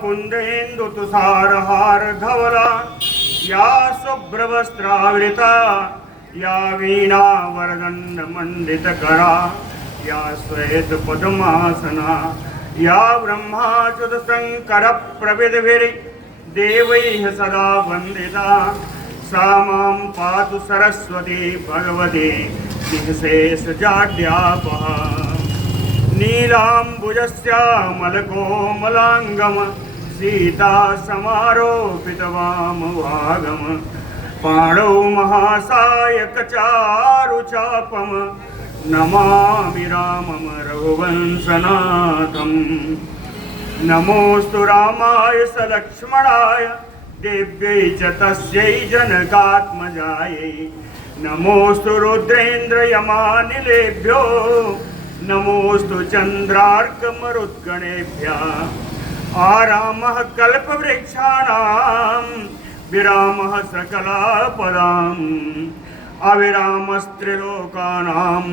कुंदेन्दु तुषारहार धवला या शुभ्रवस्त्रावृता या वीणा वरदंड मंडित करा या श्वेत पद्मासना या ब्रह्माच्युत शंकर प्रविद्भिः देवैः सदा वंदिता सा मां पातु सरस्वती भगवती निःशेषजाड्यापः नीलाम्बुजश्यामलकोमलाङ्गम सीता समारोपितवामभागम पाणौ महासायकचारुचापम नमामि रामं रघुवंशनाथम् नमोऽस्तु रामाय सलक्ष्मणाय देव्यै च तस्यै जनकात्मजायै नमोऽस्तु रुद्रेन्द्रयमानिलेभ्यो नमोऽस्तु चन्द्रार्कमरुद्गणेभ्यः आरामः कल्पवृक्षाणां विरामः सकलापदाम् अविरामस्त्रिलोकानां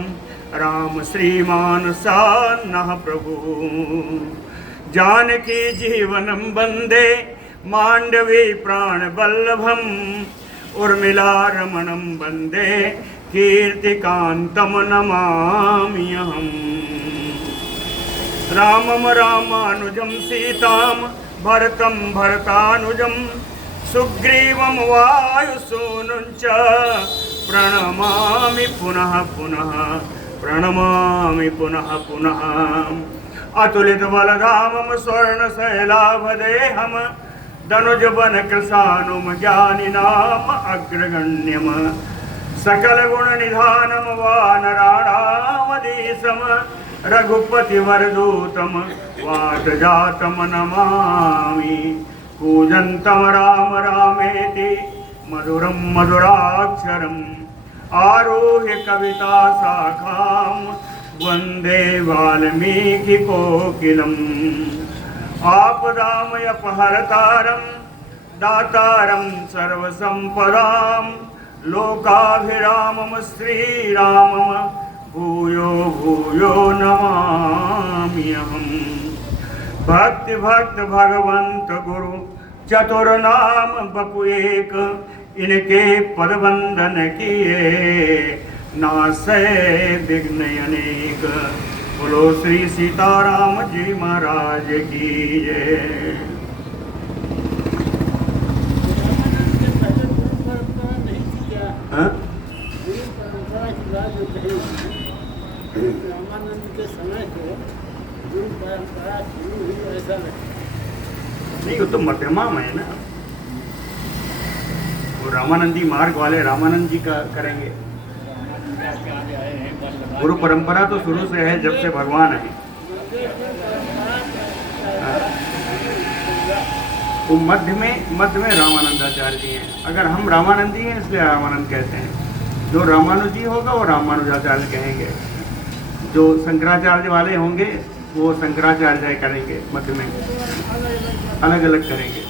राम श्रीमान् सान्नः प्रभु जानकी जीवनं वन्दे मांडवी प्राणवल्लभम् उर्मिलारमणं वन्दे कीर्तिकान्तं नमाम्यहम् रामं रामानुजं सीतां भरतं भरतानुजं सुग्रीवं वायुसूनुं च प्रणमामि पुनः पुनः प्रणमामि पुनः पुनः अतुलितबलधामं स्वर्णशैलाभदेहं दनुजवनकृशानुं ज्ञानिनाम अग्रगण्यं सकलगुणनिधानं वानराणामधीशं रघुपतिवरदूतं वातजातं नमामि कूजन्तं राम रामेति मधुरं मधुराक्षरम् आरुह्य कविताशाखां वन्दे वाल्मीकिकोकिलम् आपदामयपहर्तारं दातारं सर्वसम्पदां लोकाभिरामं श्रीरामं भूयो भूयो नमाम्यहम् भक्ति भक्त भगवंत गुरु चतुर्नाम बपु एक इनके पद वंदन किए नासै विघ्न अनेक बोलो श्री सीताराम जी महाराज की जय। रामानंद के समय को गुरु परंपरा शुरू हुई ऐसा नहीं, वो तो मध्यमा है ना, वो रामानंदी मार्ग वाले रामानंद जी का करेंगे। गुरु परंपरा तो शुरू से है, जब से भगवान है। वो मध्य में रामानंदाचार्य जी हैं। अगर हम रामानंदी हैं इसलिए रामानंद कहते हैं। जो रामानुजी होगा वो रामानुजाचार्य कहेंगे, जो शंकराचार्य वाले होंगे वो शंकराचार्य करेंगे, मध्य में अलग अलग करेंगे।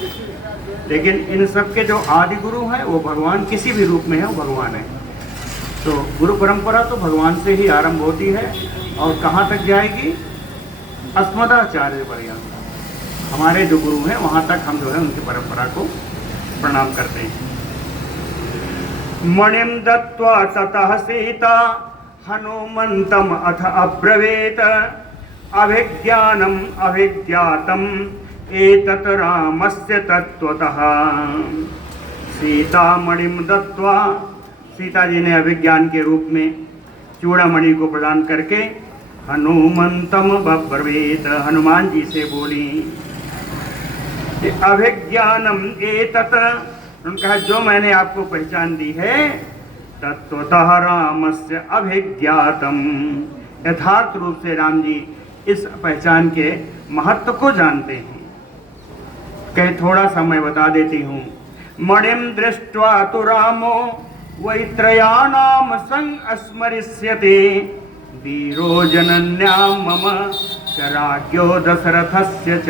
लेकिन इन सब के जो आदि गुरु हैं वो भगवान किसी भी रूप में है, वो भगवान है। तो गुरु परंपरा तो भगवान से ही आरंभ होती है और कहाँ तक जाएगी? अस्मदाचार्य पर्यंत। हमारे जो गुरु हैं वहाँ तक हम जो है उनकी परंपरा को प्रणाम करते हैं। मणिम दत्वा ततः सीता हनुमंतम अथ अब्रवीत अभिज्ञानम अभिज्ञातम एतत् रामस्य तत्त्वतः। सीता मणिम दत्वा, सीता जी ने अभिज्ञान के रूप में चूड़ामणि को प्रदान करके हनुमंतम बब्रवीत, हनुमान जी से बोली अभिज्ञानम एतत्, उन्होंने कहा जो मैंने आपको पहचान दी है तत्वतः रामस्य अभिज्ञातम, यथार्थ रूप से राम जी इस पहचान के महत्व को जानते हैं। कहे थोड़ा सा मैं बता देती हूँ। मणिम दृष्ट्वा तु रामो वैत्रयाणाम संग स्मरिष्यते वीरो जनन्यां मम च राज्ञो दशरथस्य च।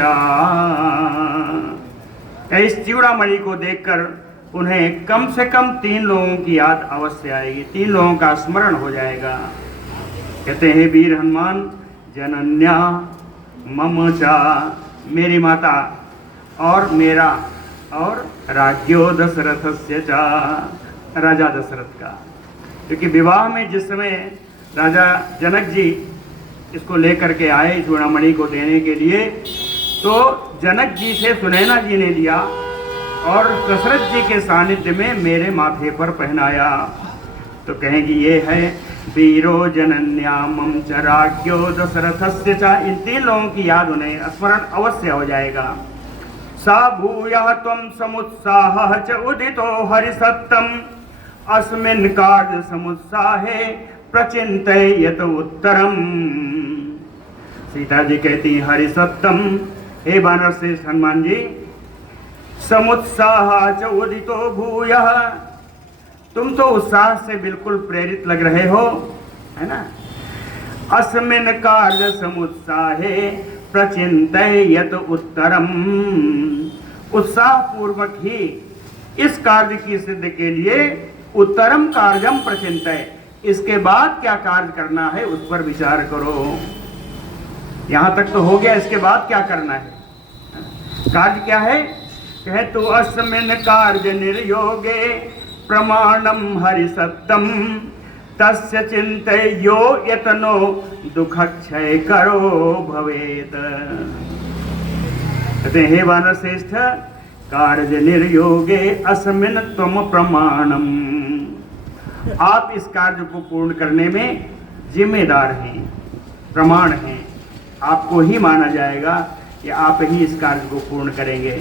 इस चूड़ामणि को देखकर उन्हें कम से कम 3 लोगों की याद अवश्य आएगी, 3 लोगों का स्मरण हो जाएगा। कहते हैं वीर हनुमान, जनन्या मम चा, मेरी माता और मेरा और राज्यो दशरथस्य चा, राजा दशरथ का। क्योंकि विवाह में जिस समय राजा जनक जी इसको लेकर के आए चूड़ामणि को देने के लिए, तो जनक जी से सुनैना जी ने लिया और दशरथ जी के सानिध्य में मेरे माथे पर पहनाया। तो कहेंगी ये है वीरो जनन्यामम च राज्ञो दशरथस्य च। इन 3 लोगों की याद उन्हें स्मरण अवश्य हो जाएगा। सा भूयः त्वं समुत्साहः च उदितो हरिसत्तम अस्मिन् कार्य समुत्साहे प्रचिंतयत उत्तरम। सीता जी कहती हैं हरिसत्तम, हे वानर श्रेष्ठ हनुमान जी, समुत्साह च उदितो भूयः, तुम तो उत्साह से बिल्कुल प्रेरित लग रहे हो, है ना। अस्मिन् कार्य समुत्साहे प्रचिंतयत उत्तरम, उत्साह पूर्वक ही इस कार्य की सिद्धि के लिए उत्तरम कार्यम प्रचिंतय, इसके बाद क्या कार्य करना है उस पर विचार करो। यहां तक तो हो गया, इसके बाद क्या करना है, कार्य क्या है। कहे तो अस्मिन् कार्य निर्योगे प्रमाणम हरिसत्तम तस्य चिंतयो यतनो दुःखक्षय करो भवेत। कहते हे वानर श्रेष्ठ, कार्य निर्योगे अस्मिन् त्वम प्रमाणम, आप इस कार्य को पूर्ण करने में जिम्मेदार हैं, प्रमाण हैं, आपको ही माना जाएगा कि आप ही इस कार्य को पूर्ण करेंगे।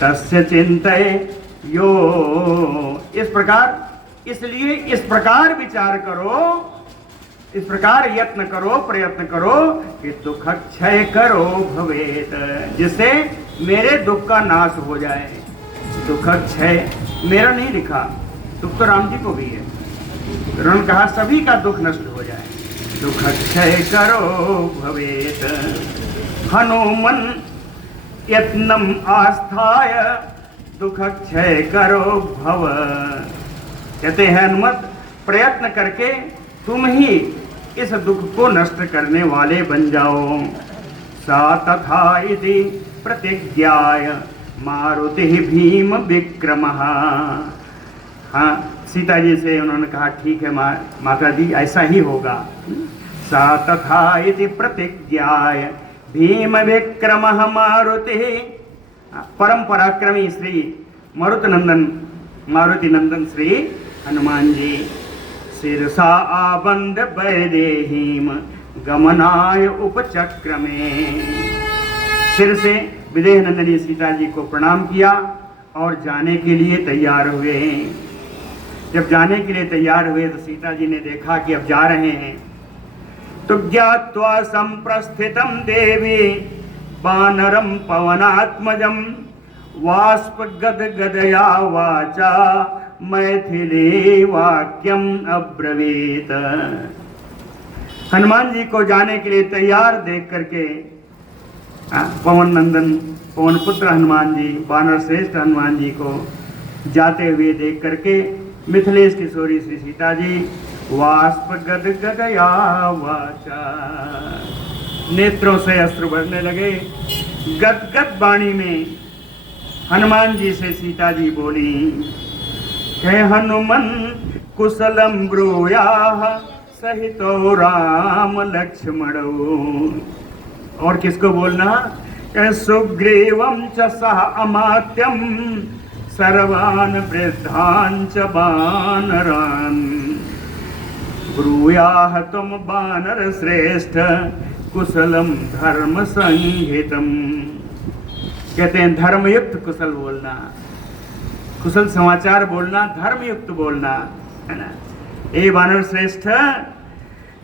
तस्य चिंतय यो, इस प्रकार, इसलिए इस प्रकार विचार करो, इस प्रकार यत्न करो, प्रयत्न करो कि दुख क्षय करो भवेत, जिससे मेरे दुख का नाश हो जाए। दुख क्षय मेरा नहीं लिखा, दुख तो राम जी को भी है, उन्होंने कहा सभी का दुख नष्ट हो जाए। दुख क्षय करो भवेत हनुमन यत्नम आस्थाय दुख क्षय करो भव। कहते हैं हनुमत, प्रयत्न करके तुम ही इस दुख को नष्ट करने वाले बन जाओ। सा तथा इति प्रतिज्ञाय मारुति भीम विक्रमः। हाँ, सीता जी से उन्होंने कहा ठीक है माता जी ऐसा ही होगा। सा तथा इति प्रतिज्ञाय भीम विक्रमः मारुति, परम पराक्रमी श्री मारुति नंदन श्री हनुमान जी, शिरसा आबंद वैदेहीम गमनाय उपचक्रमे, सिर से विदेह नंदनी सीता जी को प्रणाम किया और जाने के लिए तैयार हुए। जब जाने के लिए तैयार हुए तो सीता जी ने देखा कि अब जा रहे हैं, तो ज्ञात्वा संप्रस्थितम देवी वानरम पवनात्मजम वाष्प गद गदया वाचा मैथिली वाक्यम अब्रवीत। हनुमान जी को जाने के लिए तैयार देख करके पवन नंदन, पवन पुत्र हनुमान जी, वानर श्रेष्ठ हनुमान जी को जाते हुए देख करके मिथिलेश किशोरी श्री सीता जी वाष्प गद गदया वाचा, नेत्रों से अश्रु बरसने लगे। गदगद वाणी में हनुमान जी से सीता जी बोली, हे हनुमन कुशलम ब्रूयाः सहितो राम लक्ष्मणो। और किसको बोलना, कहे सुग्रीवं च सह अमात्यम सर्वान् वृद्धान् च वानरान् ब्रूयाः तुम वानर श्रेष्ठ कुशलम धर्म संहितम। कहते हैं धर्मयुक्त कुशल बोलना, कुशल समाचार बोलना, धर्मयुक्त बोलना, है ना। ए वानर श्रेष्ठ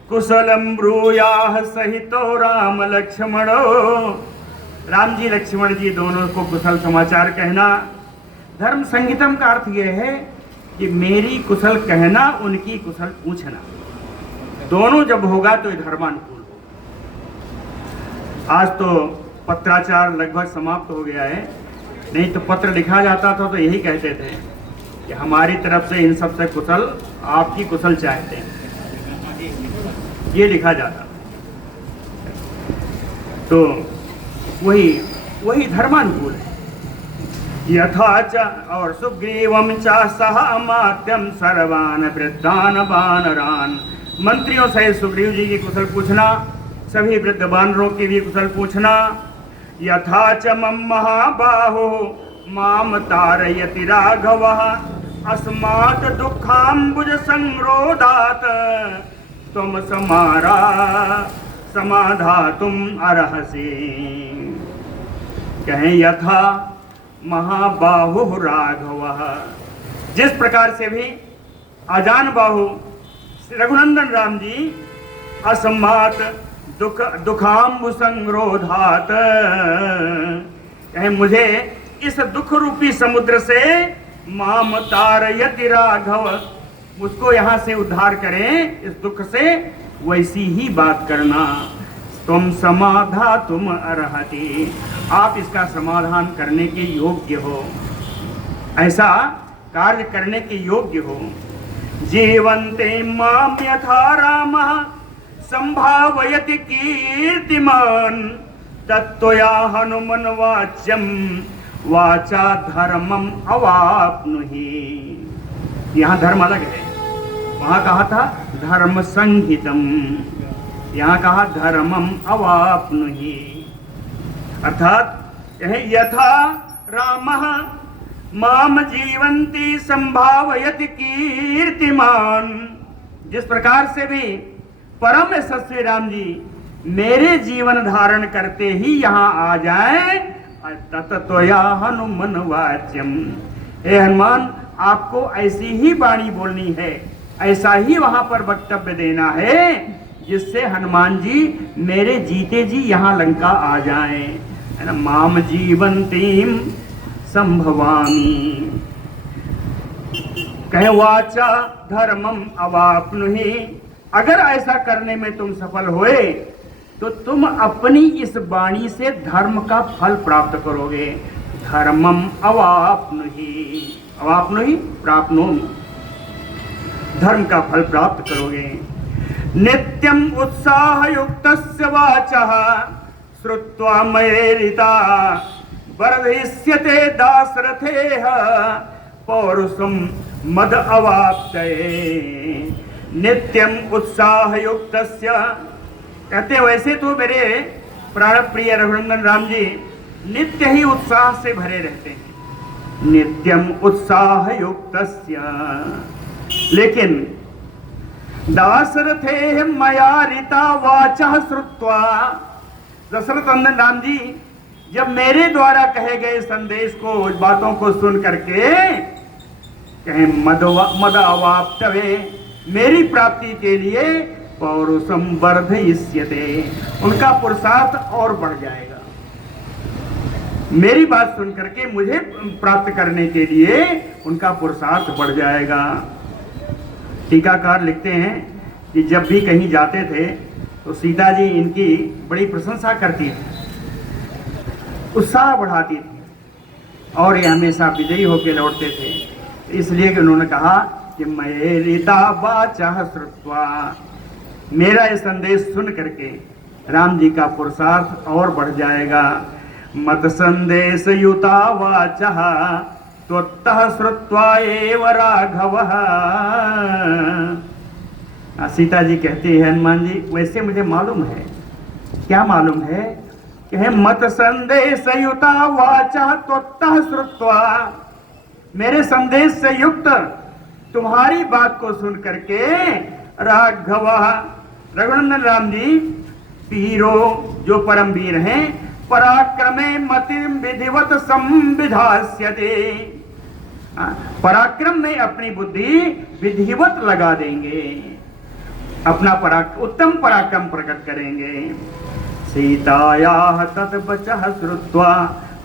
कुशलम ब्रूयाः सहितो राम लक्ष्मणो, राम जी लक्ष्मण जी दोनों को कुशल समाचार कहना। धर्म संगीतम का अर्थ यह है कि मेरी कुशल कहना, उनकी कुशल पूछना, दोनों जब होगा तो धर्मानुकूल हो। आज तो पत्राचार लगभग समाप्त हो गया है, नहीं तो पत्र लिखा जाता था तो यही कहते थे कि हमारी तरफ से इन सबसे कुशल, आपकी कुशल चाहते हैं, ये लिखा जाता। तो वही धर्मानुकूल है। यथा च और सुग्रीवम च सह अमात्यम सर्वान वृद्धान वानरान। मंत्रियों सहित सुग्रीव जी की कुशल पूछना, सभी वृद्ध वानरों की भी कुशल पूछना। यथा च मम महाबाहो माम तारयति राघवः अस्मात् दुःखाम्बुज संरोधात् त्वं समारा समाधातुम अर्हसि। कहें यथा महाबाहु राघवः, जिस प्रकार से भी आजान बाहु रघुनंदन राम जी अस्मात् दुखाम्बु संरोधात, कहें मुझे इस दुख रूपी समुद्र से माम तारयति राघव, मुझको यहाँ से उद्धार करें इस दुख से, वैसी ही बात करना। तुम समाधा तुम अर्हति, आप इसका समाधान करने के योग्य हो, ऐसा कार्य करने के योग्य हो। जीवन्ते माम यथा रामः संभावयति कीर्तिमान तत्त्वया हनुमन वाच्यम वाचा धर्मम अवाप्नुहि। यहाँ धर्म अलग है, वहाँ कहा था धर्म संहितम, यहाँ कहा धर्मम अवाप्नुहि। अर्थात यथा रामः माम जीवंती संभावयति कीर्तिमान, जिस प्रकार से भी परम यशस्वी राम जी मेरे जीवन धारण करते ही यहाँ आ जाए, तत्त्वया हनुमन वाच्यम, हे हनुमान आपको ऐसी ही वाणी बोलनी है, ऐसा ही वहां पर वक्तव्य देना है जिससे हनुमान जी मेरे जीते जी यहाँ लंका आ जाएं, है ना। माम जीवंतीम संभवामी, कहे वाचा धर्मम अवाप्नुहि, अगर ऐसा करने में तुम सफल हुए तो तुम अपनी इस वाणी से धर्म का फल प्राप्त करोगे। धर्मम अवाप्नुहि, अवाप्नुहि प्राप्नोमि, धर्म का फल प्राप्त करोगे। नित्यम उत्साह युक्तस्य वाचः श्रुत्वा मयेरिता वर्धिष्यते दाशरथेह पौरुषम मद अवाप्तये। नित्यम उत्साह युक्तस्य, कहते वैसे तो मेरे प्राण प्रिय रघुनंदन राम जी नित्य ही उत्साह से भरे रहते हैं, नित्यम उत्साह युक्तस्य, लेकिन दाशरथे मयारिता वाचा श्रुत्वा, दशरथ नंदन राम जी जब मेरे द्वारा कहे गए संदेश को, बातों को सुन करके कहे मद अवाप्तवे, मेरी प्राप्ति के लिए पौरुषम वर्धयिष्यते, उनका पुरुषार्थ और बढ़ जाएगा। मेरी बात सुन करके मुझे प्राप्त करने के लिए उनका पुरुषार्थ बढ़ जाएगा। टीकाकार लिखते हैं कि जब भी कहीं जाते थे तो सीता जी इनकी बड़ी प्रशंसा करती थी, उत्साह बढ़ाती थी, और ये हमेशा विजयी होकर लौटते थे। इसलिए कि उन्होंने कहा कि मयेरिता वाचः श्रुत्वा, मेरा ये संदेश सुन करके राम जी का पुरुषार्थ और बढ़ जाएगा। मत संदेश युता वाचः त्वत्तः श्रुत्वा एव राघवः। सीता जी कहती है हनुमान जी वैसे मुझे मालूम है, क्या मालूम है कि है मत संदेश युता वाचः त्वत्तः श्रुत्वा, मेरे संदेश से युक्त तुम्हारी बात को सुन करके राघवः, रघुनंदन राम जी वीरो जो परम वीर हैं, पराक्रमे मतिम विधिवत संविधास्यते, पराक्रम में अपनी बुद्धि विधिवत लगा देंगे, अपना उत्तम पराक्रम प्रकट करेंगे। सीतायाः तद्वचः श्रुत्वा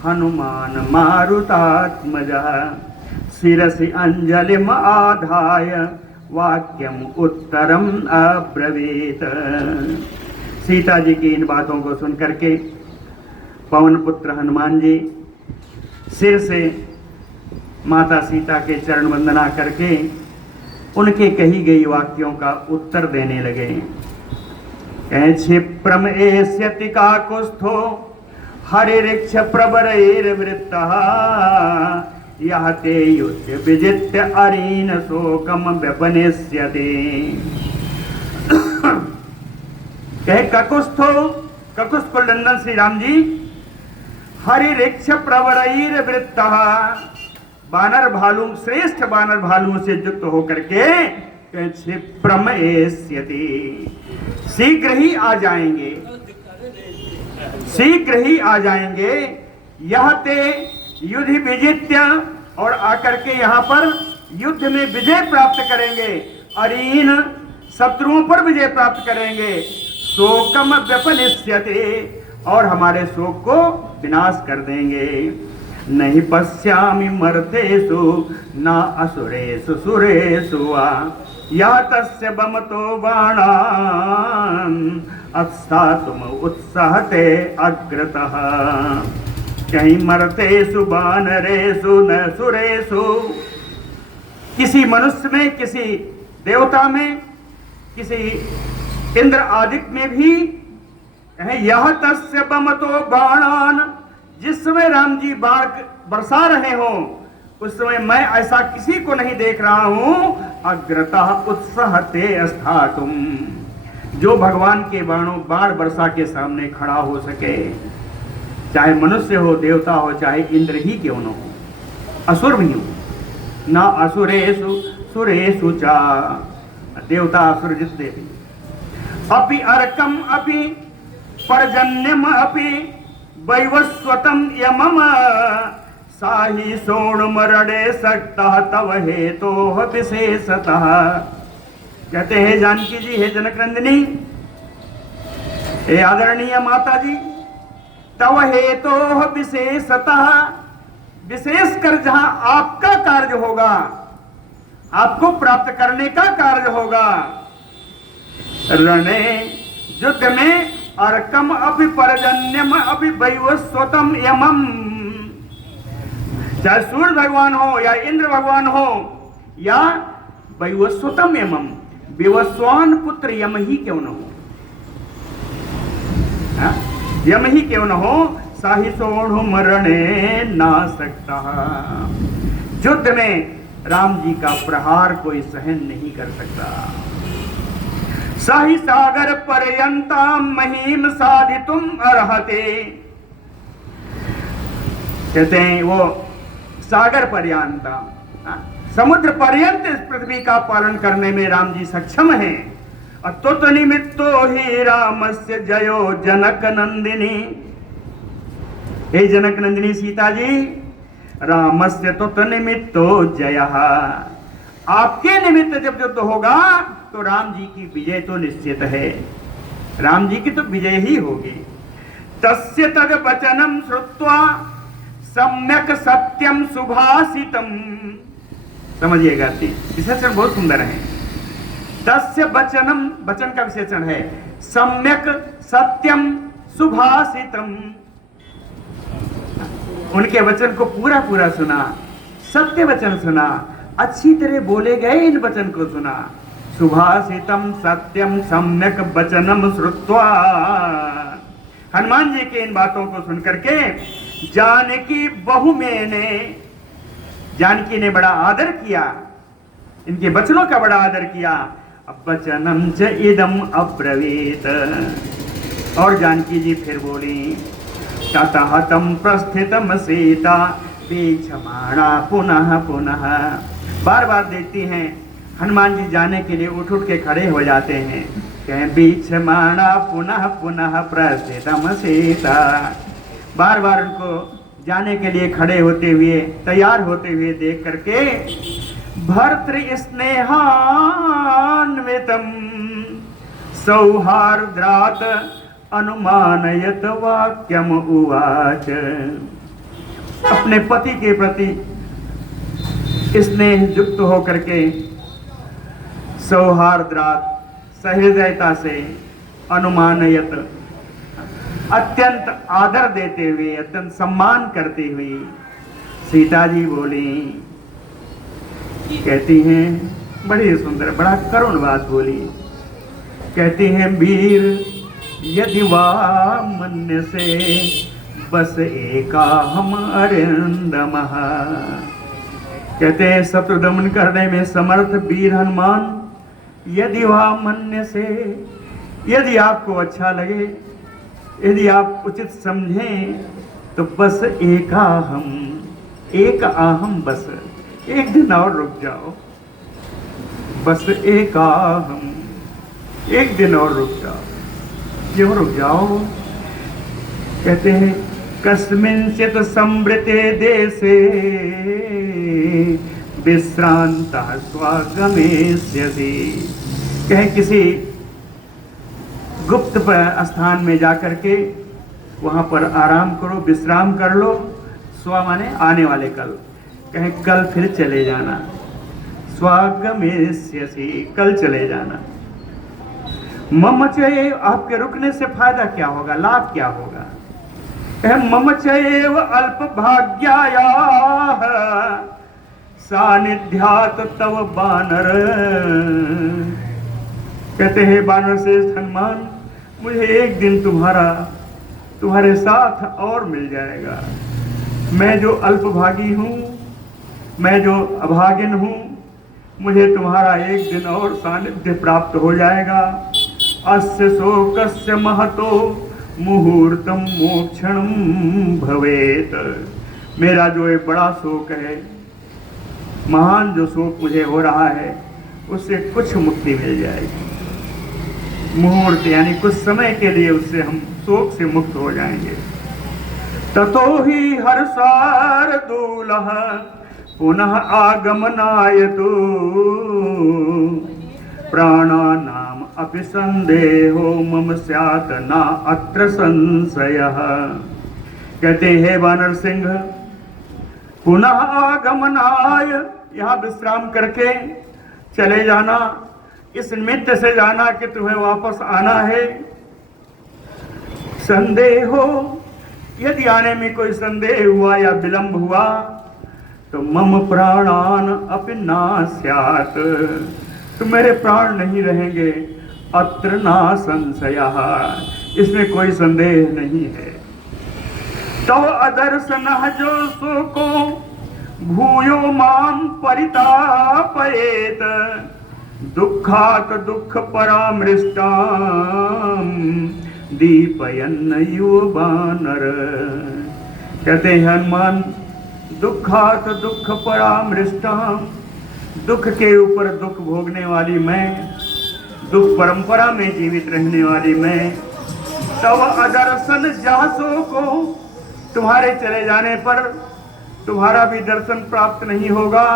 हनुमान मारुतात्मजः शिरसि अंजलिम आधाय वाक्यम उत्तरम अब्रवीत। सीता जी की इन बातों को सुन करके पवन पुत्र हनुमान जी सिर से माता सीता के चरण वंदना करके उनके कही गई वाक्यों का उत्तर देने लगे। क्षिप्रम एष्यति काकुस्थो हरिरिक्ष प्रबरैर्वृत्तः यह ते युद्ध विजित्य अरीन शोकम व्यपनिष्यते। कहे ककुस्थ को नंदन श्री राम जी हरिरिक्ष प्रबरैर्वृत्तः बानर भालू श्रेष्ठ बानर भालुओं से युक्त होकर के क्षिप्रम एष्यति शीघ्र ही आ जाएंगे, शीघ्र ही आ जाएंगे। यह ते युद्ध विजित्य और आकर के यहाँ पर युद्ध में विजय प्राप्त करेंगे, अरीन शत्रुओं पर विजय प्राप्त करेंगे, शोकम व्यपनिष्यते और हमारे शोक को विनाश कर देंगे। नहीं पश्यामि मर्तेषु न असुरेषु सुरेषु वा या तस्य बमतो बाणान् अत्सातुम उत्साहते अग्रतः। कहीं मर्तेषु बानरेषु न सुरेषु, किसी मनुष्य में, किसी देवता में, किसी इंद्र आदि में भी यह तस्य बमतो बाणान, जिस समय राम जी बाण बरसा रहे हो उस समय मैं ऐसा किसी को नहीं देख रहा हूं। अग्रतः उत्साहते स्थातुम, जो भगवान के बाण वर्षा के सामने खड़ा हो सके, चाहे मनुष्य हो, देवता हो, चाहे इंद्र ही क्यों न हो, असुर भी हो। ना असुरेषु सुरेषु चा, देवता असुर जितने भी। अपि अर्कम अपि पर्जन्यम अपि वैवस्वतम यमम साहि सोणमरणे सक्तः तव हेतोः विशेषतः। कहते हैं जानकी जी, हे जनक नंदिनी, हे आदरणीय माता जी, तव हेतोः विशेषतः, विशेषकर जहां आपका कार्य होगा, आपको प्राप्त करने का कार्य होगा, रणे युद्ध में अर्कम अपि पर्जन्यम अपि वैवस्वतम यमम, चाहे सूर्य भगवान हो या इंद्र भगवान हो या वैवस्वतम यमम, विवस्वान पुत्र यम ही क्यों न हो, यम ही क्यों न हो, साहि सोढ़ मरणे ना सकता। युद्ध में राम जी का प्रहार कोई सहन नहीं कर सकता। साहि सागर पर्यंताम महिम साधितुम अर्हते, कहते हैं वो सागर पर्यंताम, समुद्र पर्यंत इस पृथ्वी का पालन करने में राम जी सक्षम हैं। अतुत निमित्तो ही रामस्य जयो जनक नंदिनी, हे जनक नंदिनी सीता जी, रामस्य तुत निमित्तो जयः, आपके निमित्त जब युद्ध होगा तो राम जी की विजय तो निश्चित है, राम जी की तो विजय ही होगी। तस्य तद वचनम श्रुत्वा सम्यक सत्यम सुभाषितम, समझिएगा, विशेषण बहुत सुंदर है। तस्य वचनम, वचन का विशेषण है, सम्यक सत्यम सुभाषितम, उनके वचन को पूरा पूरा सुना, सत्य वचन सुना, अच्छी तरह बोले गए इन वचन को सुना। सुभाषितम सत्यम सम्यक वचनम श्रुत्वा, हनुमान जी के इन बातों को सुनकर के जानकी बहु मैंने, जानकी ने बड़ा आदर किया, इनके वचनों का बड़ा आदर किया। वचनम च इदम अब्रवीत, और जानकी जी फिर बोली, ततः तम प्रस्थितम सीता बीक्षमाणा पुनः पुनः, बार बार देखती हैं हनुमान जी जाने के लिए उठ उठ के खड़े हो जाते हैं, कहें बीक्षमाणा पुनः पुनः प्रस्थितम सीता, बार बार उनको जाने के लिए खड़े होते हुए, तैयार होते हुए देख करके, भर्तृ स्नेहान्वितम सौहार्द्रात अनुमानयत वाक्यम उवाच, अपने पति के प्रति स्नेह युक्त होकर के सौहार्द्रात, सहृदयता से, अनुमानयत, अत्यंत आदर देते हुए, अत्यंत सम्मान करते हुए सीता जी बोली, कहती हैं, बड़ी सुंदर, बड़ा करुण बात बोली, कहती हैं, वीर यदि वा मन्य से बस एका हम अरिंदमः। कहते हैं शत्रु दमन करने में समर्थ वीर हनुमान, यदि वह मन्य से, यदि आपको अच्छा लगे, यदि आप उचित समझें तो बस एका हम, एक आहम, बस एक दिन और रुक जाओ, बस एक आहम, एक दिन और रुक जाओ, क्यों रुक जाओ। कहते हैं कस्मिंचित् संवृते देशे विश्रांतः स्वागमेष्यसि। कहें किसी गुप्त स्थान में जाकर के वहां पर आराम करो, विश्राम कर लो। स्व माने आने वाले कल, कहें कल फिर चले जाना, स्वागमेष्यसि, कल चले जाना। मम चैव, आपके रुकने से फायदा क्या होगा, लाभ क्या होगा। मम चैव अल्प भाग्यायाः सानिध्यात तव बानर। कहते हैं बानर से हनुमान, मुझे एक दिन तुम्हारे साथ और मिल जाएगा। मैं जो अल्पभागी हूँ, मैं जो अभागिन हूँ, मुझे तुम्हारा एक दिन और सानिध्य प्राप्त हो जाएगा। अस्य शोकस्य महतो मुहूर्तम मोक्षणम भवेत। मेरा जो एक बड़ा शोक है, महान जो शोक मुझे हो रहा है, उससे कुछ मुक्ति मिल जाएगी। मुहूर्त यानी कुछ समय के लिए उससे हम शोक से मुक्त हो जाएंगे। ततो ही हर्षार्दूलः पुनः आगमनायतु प्राणानाम अपि संदेहो मम स्यात् न अत्र संशयः। कहते हैं वानर सिंह, पुनः आगमनाय, यहाँ विश्राम करके चले जाना, इस निमित्त से जाना कि तुम्हें वापस आना है। संदेह हो, यदि आने में कोई संदेह हुआ या विलंब हुआ तो मम प्राणान अपि न स्यात्, तो मेरे प्राण नहीं रहेंगे। अत्र न संशयः, इसमें कोई संदेह नहीं है। तो अदर्शनः जो शोको भूयो माम परितापयेत दुःखात् दुःख परामृष्टाम दीपयन्न यो बानर। कहते हैं हनुमान, दुःखात् दुःख परामृष्टाम, दुख के ऊपर दुख भोगने वाली मैं, दुख परंपरा में जीवित रहने वाली मैं। तव अदर्शन जासो को, तुम्हारे चले जाने पर तुम्हारा भी दर्शन प्राप्त नहीं होगा।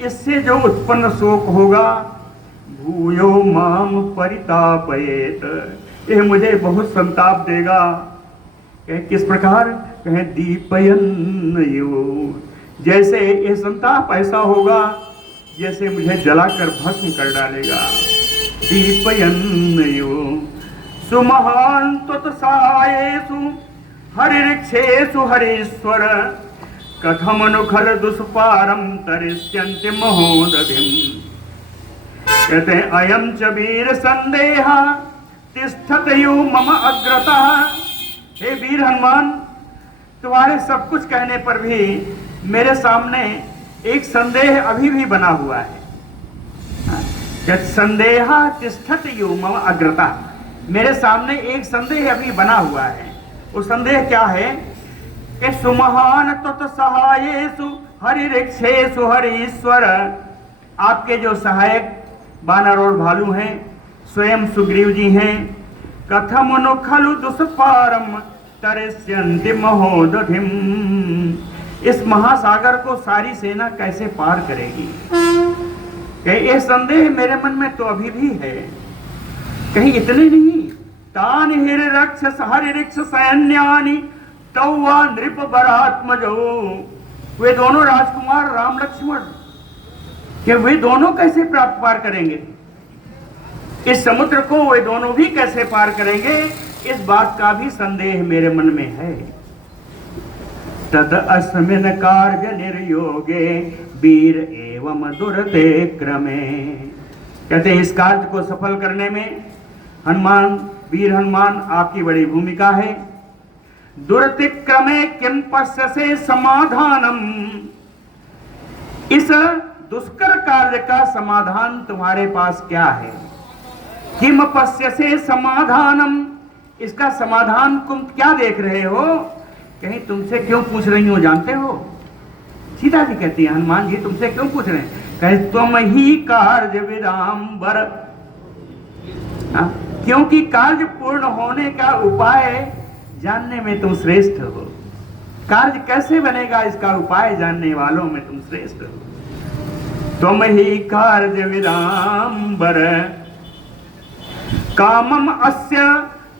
इससे जो उत्पन्न शोक होगा, भूयो माम परितापयेत, यह मुझे बहुत संताप देगा। किस प्रकार, कहें दीपयन्न यो, जैसे ये संताप ऐसा होगा जैसे मुझे जलाकर भस्म कर डालेगा। दीपयन्न यो सुमहान त्वत्सायेषु हरिऋक्षेषु हरीश्वर कथमनुखल दुष्पारम तरिष्यन्ति महोदधिम्। कहते हैं अयम च वीर संदेह तिष्ठत यो मम अग्रतः। हे वीर हनुमान, तुम्हारे सब कुछ कहने पर भी मेरे सामने एक संदेह अभी भी बना हुआ है। संदेह तिष्ठत यो मम अग्रतः, मेरे सामने एक संदेह अभी बना हुआ है। वो संदेह क्या है कि सुमहान त्वत्सहायेषु हरिऋक्षेषु हरीश्वर, आपके जो सहायक बानर और भालू हैं, स्वयं सुग्रीव जी हैं। कथम नु खलु दुष्पारम तरिष्यन्ति महोदधिम्, इस महासागर को सारी सेना कैसे पार करेगी। ये संदेह मेरे मन में तो अभी भी है। कहीं इतने नहीं, तान हरिऋक्ष सैन्यानि तौवा नृप बरात्मजो, वे दोनों राजकुमार राम लक्ष्मण, कि वे दोनों कैसे प्राप्त पार करेंगे इस समुद्र को, वे दोनों भी कैसे पार करेंगे, इस बात का भी संदेह मेरे मन में है। तद अस्मिन् कार्य निर्योगे वीर एवं दुरते क्रमे। कहते हैं इस कार्य को सफल करने में हनुमान, वीर हनुमान, आपकी बड़ी भूमिका है। दुरतिक्रमे किम पश्यसे समाधानम, इस दुष्कर कार्य का समाधान तुम्हारे पास क्या है? किम पश्यसे समाधानम, इसका समाधान तुम क्या देख रहे हो? कहीं तुमसे क्यों पूछ रही हो जानते हो? सीता जी कहती है हनुमान जी तुमसे क्यों पूछ रहे हैं? कहे तुम ही कार्य विदाम्बर, क्योंकि कार्य पूर्ण होने का उपाय जानने में तुम श्रेष्ठ हो। कार्य कैसे बनेगा इसका उपाय जानने वालों में तुम श्रेष्ठ हो। तुम ही कार्य विदाम्बर कामम अस्य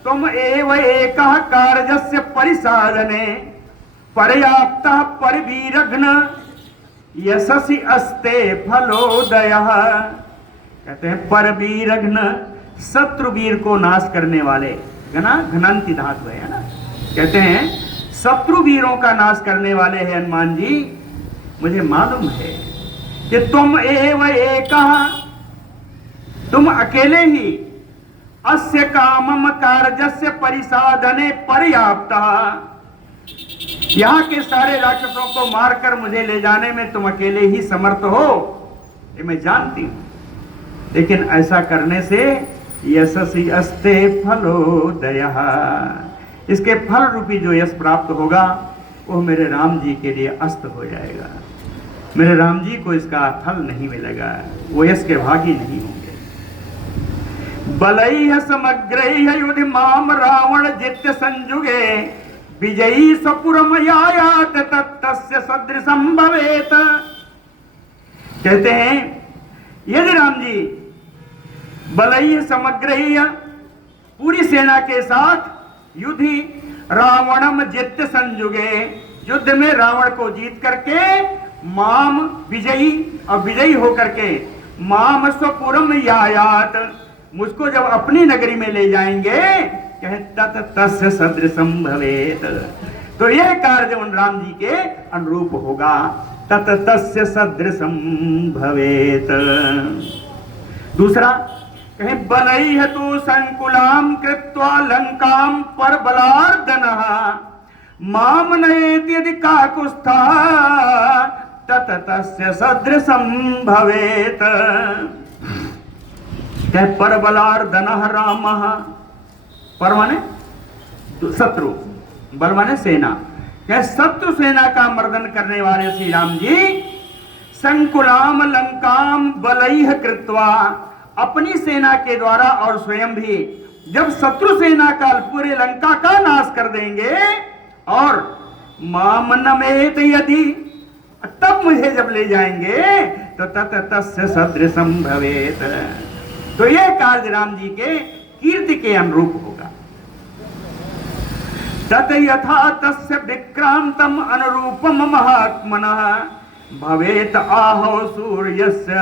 तुम एव एकः कार्यस्य परिसाधने पर्याप्तः परिवीरघ्न यशसि अस्ते फलोदयः। कहते हैं परवीरघ्न, शत्रुवीर को नाश करने वाले, घनांति धातु है ना, कहते हैं शत्रुवीरों का नाश करने वाले हैं हनुमान जी। मुझे मालूम है कि तुम एव एकः, तुम अकेले ही अस्य कामम कार्यस्य परिसाधने पर्याप्तः, यहाँ के सारे राक्षसों को मारकर मुझे ले जाने में तुम अकेले ही समर्थ हो, ये मैं जानती हूं। लेकिन ऐसा करने से यशसि अस्ते फलोदयः, इसके फल रूपी जो यश प्राप्त होगा वो मेरे राम जी के लिए अस्त हो जाएगा। मेरे राम जी को इसका फल नहीं मिलेगा, वो यश के भागी नहीं होंगे। बलैः समग्रैः युधि माम रावण जित्य संजुगे विजयी स्वपुरम यायात तत्तस्य सदृशं भवेत। कहते हैं यदि राम जी बलैः समग्रैः, पूरी सेना के साथ युधि रावणम जित्य संजुगे, युद्ध में रावण को जीत करके माम विजयी, और विजयी होकर के माम स्वपुरम यायात, मुझको जब अपनी नगरी में ले जाएंगे कहे तत तस्य सदृशं भवेत, तो यह कार्य उन राम जी के अनुरूप होगा। तत तस्य सदृशं भवेत। दूसरा कहे बलैः तु संकुलाम कृत्वा लंकाम परबलार्दनः माम नयेति यदि काकुत्स्थः तत तस्य सदृशं भवेत। कहे परबलार्दनः रामः, पर माने शत्रु, बल माने सेना, क्या शत्रु सेना का मर्दन करने वाले श्री राम जी संकुलाम लंकाम बलैः कृत्वा, अपनी सेना के द्वारा और स्वयं भी जब शत्रु सेना का पूरे लंका का नाश कर देंगे और माम नमेत यदि, तब मुझे जब ले जाएंगे तो तत तस्य सदृशं भवेत। तो यह कार्य राम जी के कीर्ति के अनुरूप होगा। तत यथा तस्य विक्रांतम अनुरूपम महात्मनः भवेत आहो सूर्यस्य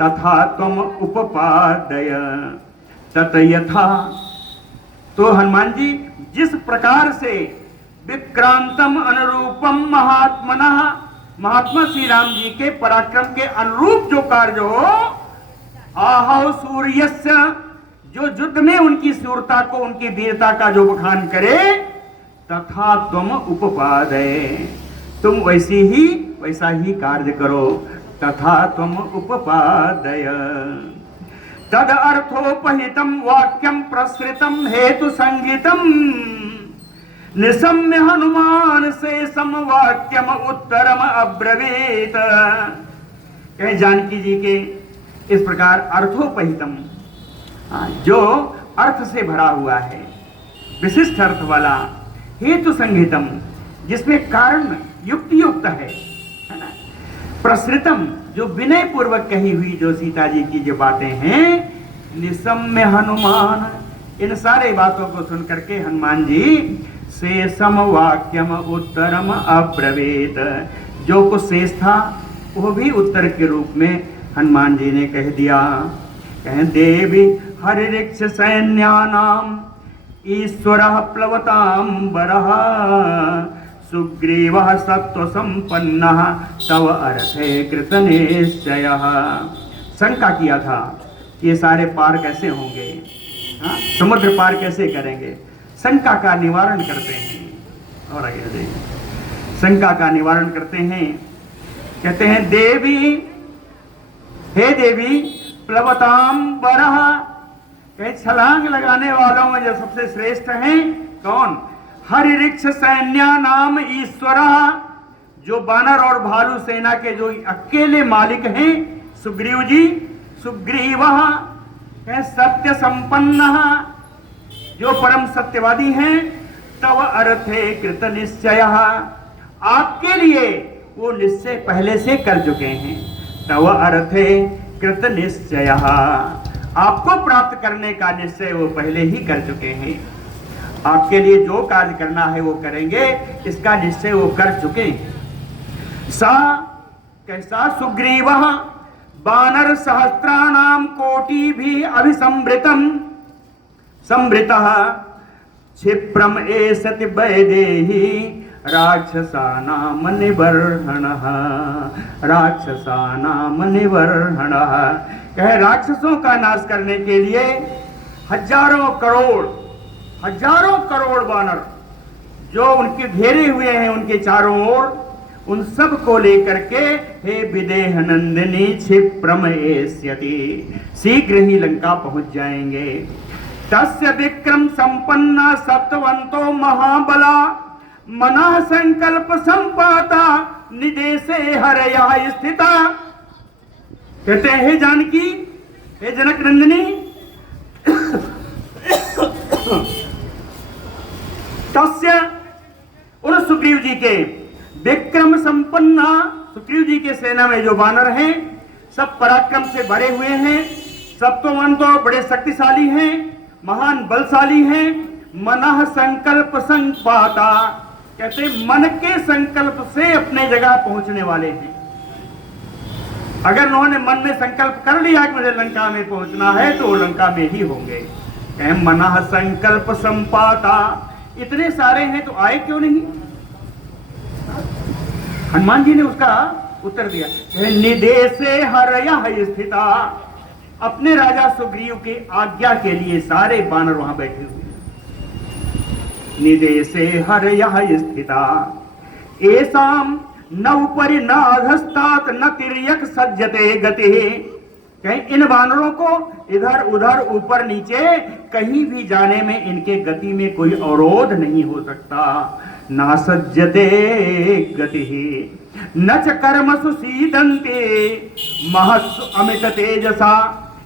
तथा त्वम उपपादय। तत यथा, तो हनुमान जी जिस प्रकार से विक्रांतम अनुरूपम महात्मनः, महात्मा श्री राम जी के पराक्रम के अनुरूप जो कार्य हो, आहो सूर्यस्य, जो युद्ध में उनकी शूरता को, उनकी वीरता का जो बखान करे, तथा तुम उपपादय, तुम वैसा ही कार्य करो। तथा तुम उपपादय। तद अर्थोपहितम वाक्यम प्रसृतम हेतु संगीतम निशम्य हनुमान से समवाक्यम उत्तरम अब्रवीत। कहीं जानकी जी के इस प्रकार अर्थोपहितम, जो अर्थ से भरा हुआ है, विशिष्ट अर्थ वाला, हेतु संहितम, जिसमें कारण युक्ति युक्त है ना, प्रसृतम, जो विनय पूर्वक कही हुई जो सीता जी की जो बातें हैं, निशम्य हनुमान, इन सारे बातों को सुन करके हनुमान जी से समवाक्यम उत्तरम अब्रवीत, जो कुछ शेष था वो भी उत्तर के रूप में हनुमान जी ने कह दिया। कहें देवी हरिऋक्ष सैन्यानाम ईश्वरः प्लवतांबरः सुग्रीवः सत्व संपन्नः तव अर्थे कृत निश्चयः। शंका किया था ये सारे पार कैसे होंगे, समुद्र पार कैसे करेंगे, शंका का निवारण करते हैं। और आगे देखिए, शंका का निवारण करते हैं। कहते हैं देवी, हे देवी प्लवताम बरह, कहे छलांग लगाने वालों में जो सबसे श्रेष्ठ हैं कौन? हरिऋक्ष सैन्या नाम ईश्वर, जो बानर और भालू सेना के जो अकेले मालिक हैं सुग्रीव जी। सुग्रीव सत्य संपन्न, जो परम सत्यवादी हैं। तव अर्थे कृत निश्चय, आपके लिए वो निश्चय पहले से कर चुके हैं। तव अर्थे कृत निश्चय, आपको प्राप्त करने का निश्चय वो पहले ही कर चुके हैं। आपके लिए जो कार्य करना है वो करेंगे, इसका निश्चय वो कर चुके हैं। सा कैसा? सुग्रीव बानर सहस्राणाम कोटि भी अभिसंभृतम संभृतः क्षिप्रम एषति वैदेही राक्षसानाम निबर्हणः, राक्षसानाम निबर्हणः। कहे राक्षसों का नाश करने के लिए हजारों करोड़ बानर जो उनके घेरे हुए हैं उनके चारों ओर, उन सब को लेकर के हे विदेह नंदिनी क्षिप्रम एष्यति, शीघ्र ही लंका पहुंच जाएंगे। तस्य विक्रम संपन्ना सत्वंतो महाबला मनः संकल्प संपाता निदेशे हरया स्थिता। कहते हैं हे जानकी, हे जनक नंदिनी, तस्य उन सुग्रीव जी के विक्रम संपन्ना, सुग्रीव जी के सेना में जो बानर हैं सब पराक्रम से भरे हुए हैं, सब तो मन तो बड़े शक्तिशाली हैं, महान बलशाली हैं। मनः संकल्प संपाता, कहते मन के संकल्प से अपने जगह पहुंचने वाले हैं। अगर उन्होंने मन में संकल्प कर लिया कि मुझे लंका में पहुंचना है तो वो लंका में ही होंगे। मनः संकल्प संपाता, इतने सारे हैं तो आए क्यों नहीं? हनुमान जी ने उसका उत्तर दिया, निदेशे हरया स्थिता, अपने राजा सुग्रीव के आज्ञा के लिए सारे बानर वहां बैठे हुए। निदेशे हरया स्थिता एसाम न उपरि न अधस्तात न तिर्यक सज्जते गति। कहीं इन बानरों को इधर उधर ऊपर नीचे कहीं भी जाने में इनके गति में कोई अवरोध नहीं हो सकता। ना सज्जते गति न च कर्मसु सीदन्ते महस्सु अमित तेजसा।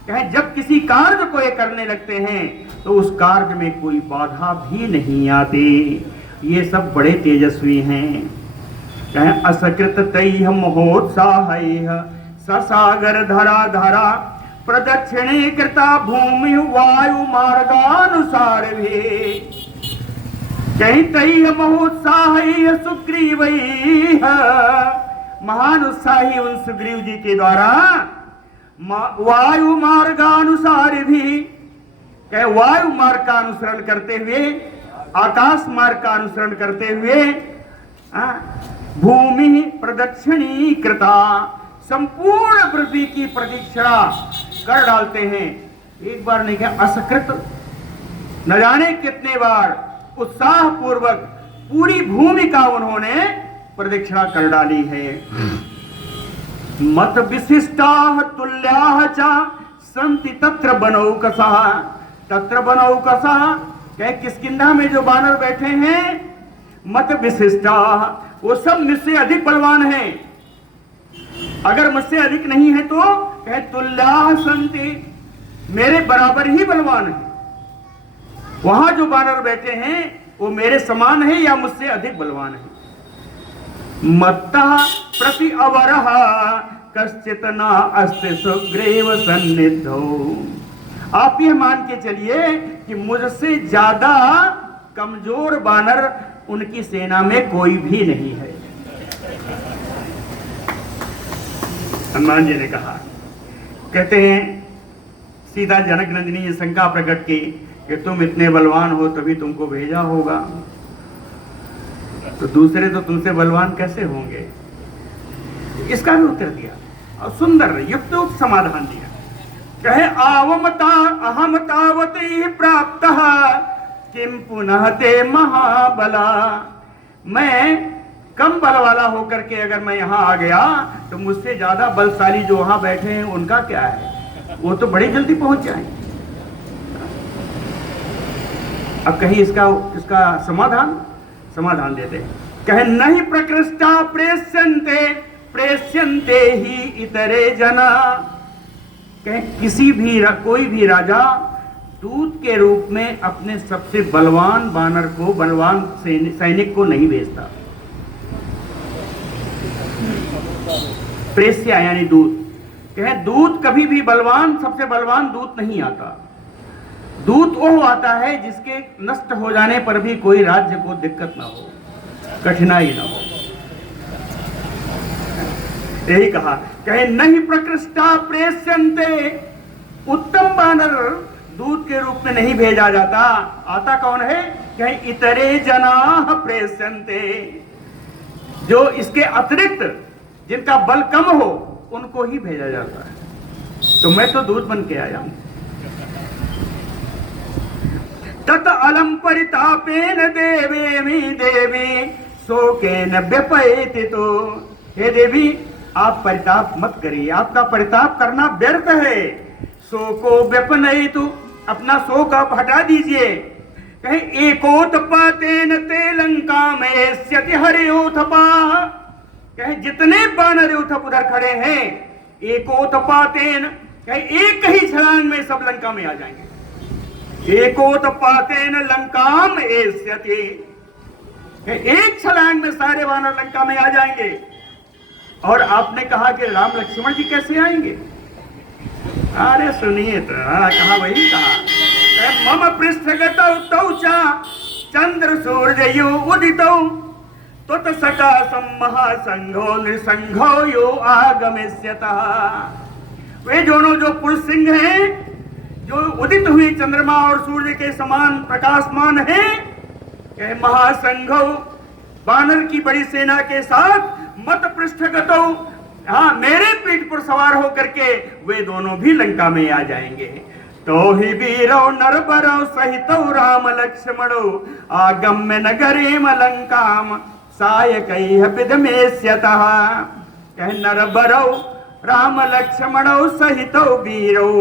कहें जब किसी कार्य को ये करने लगते हैं तो उस कार्य में कोई बाधा भी नहीं आती। ये सब बड़े तेजस्वी हैं। कहें असकृत तैह महोत्साह ससागर धरा धरा प्रदक्षिणे कृता भूमि वायु मार्गानुसार भी। कहीं तैह महोत्साह सुग्रीव, महान उत्साही उन सुग्रीव जी के द्वारा वायु मार्गानुसार भी, कहे वायु मार्ग का अनुसरण करते हुए, आकाश मार्ग का अनुसरण करते हुए भूमि प्रदक्षिणी कृता, संपूर्ण पृथ्वी की प्रदक्षिणा कर डालते हैं। एक बार नहीं क्या, असकृत न जाने कितने बार उत्साह पूर्वक पूरी भूमि का उन्होंने प्रदक्षिणा कर डाली है। मत विशिष्टा तुल्या च संति तत्र बनौकसा, तत्र बनौकसा। क्या किष्किंधा में जो बानर बैठे हैं मत विशिष्टा, वो सब मुझसे अधिक बलवान हैं। अगर मुझसे अधिक नहीं है तो कहे तुल्या संति, मेरे बराबर ही बलवान है। वहां जो बानर बैठे हैं वो मेरे समान है या मुझसे अधिक बलवान है। मत्ता प्रति अवरह कश्चित न अस्ति सुग्रीव सन्निधो। आप ये मान के चलिए कि मुझसे ज्यादा कमजोर बानर उनकी सेना में कोई भी नहीं है। हनुमान जी ने कहा, कहते हैं सीता जनक नंदिनी ये शंका प्रकट की कि तुम इतने बलवान हो तभी तुमको भेजा होगा, तो दूसरे तो तुमसे बलवान कैसे होंगे? इसका भी उत्तर दिया और सुंदर युक्तोक्त समाधान दिया। कहे आवमता अहम तावती प्राप्तः किम पुनः ते महाबला। मैं कम बल वाला होकर के अगर मैं यहाँ आ गया तो मुझसे ज्यादा बलशाली जो वहां बैठे हैं उनका क्या है, वो तो बड़ी जल्दी पहुंच जाएंगे। अब कहीं इसका समाधान देते हैं। कहे नहीं प्रकृष्टा प्रेष्यन्ते ही इतरे जना। कहे कोई भी राजा दूत के रूप में अपने सबसे बलवान बानर को, बलवान सैनिक को नहीं भेजता। प्रेष्य यानी दूत। कहे दूत कभी भी सबसे बलवान दूत नहीं आता। दूत वो आता है जिसके नष्ट हो जाने पर भी कोई राज्य को दिक्कत ना हो, कठिनाई ना हो। यही कहा, कहे नहीं प्रकृष्टा प्रेष्यन्ते, उत्तम बानर दूत के रूप में नहीं भेजा जाता। आता कौन है? कहे इतरे जनाः प्रेष्यन्ते, जो इसके अतिरिक्त जिनका बल कम हो उनको ही भेजा जाता है। तो मैं तो दूत बन के आया हूं। तत अलम परितापेन देवेमि देवी शोकेन व्यपैति। तो हे देवी, आप परिताप मत करिए, आपका परिताप करना व्यर्थ है। शोको व्यपनयितु, अपना शोक आप हटा दीजिए। कहीं एकोत्पातेन ते लंका में स्यति हरियोथपाः। कहे जितने बानर उथप उधर खड़े हैं, एकोत्पातेन, कहे एक ही छलांग में सब लंका में आ जाएंगे। एकोत्पातेन लंकाम एष्यति, एक छलांग में सारे वानर लंका में आ जाएंगे। और आपने कहा कि राम लक्ष्मण जी कैसे आएंगे? अरे सुनिए तो, कहा वही कहा, मम पृष्ठगतौ तौ च चंद्र सूर्ययो उदितौ त्वत् सकाशं महासंघो नृसंघो यो आगमिष्यतः। वे दोनों जो पुरुष सिंह हैं, जो उदित हुई चंद्रमा और सूर्य के समान प्रकाशमान है, कहे महासंघो, बानर की बड़ी सेना के साथ, मत पृष्ठगतौ, हाँ मेरे पीठ पर सवार होकर के वे दोनों भी लंका में आ जाएंगे। तो ही वीरो नरबरो सहितौ राम लक्ष्मणो आगम्य नगरीम लंकाम सायकैः विधमेष्यतः। कहे नरबरो राम लक्ष्मणो सहितौ वीरो,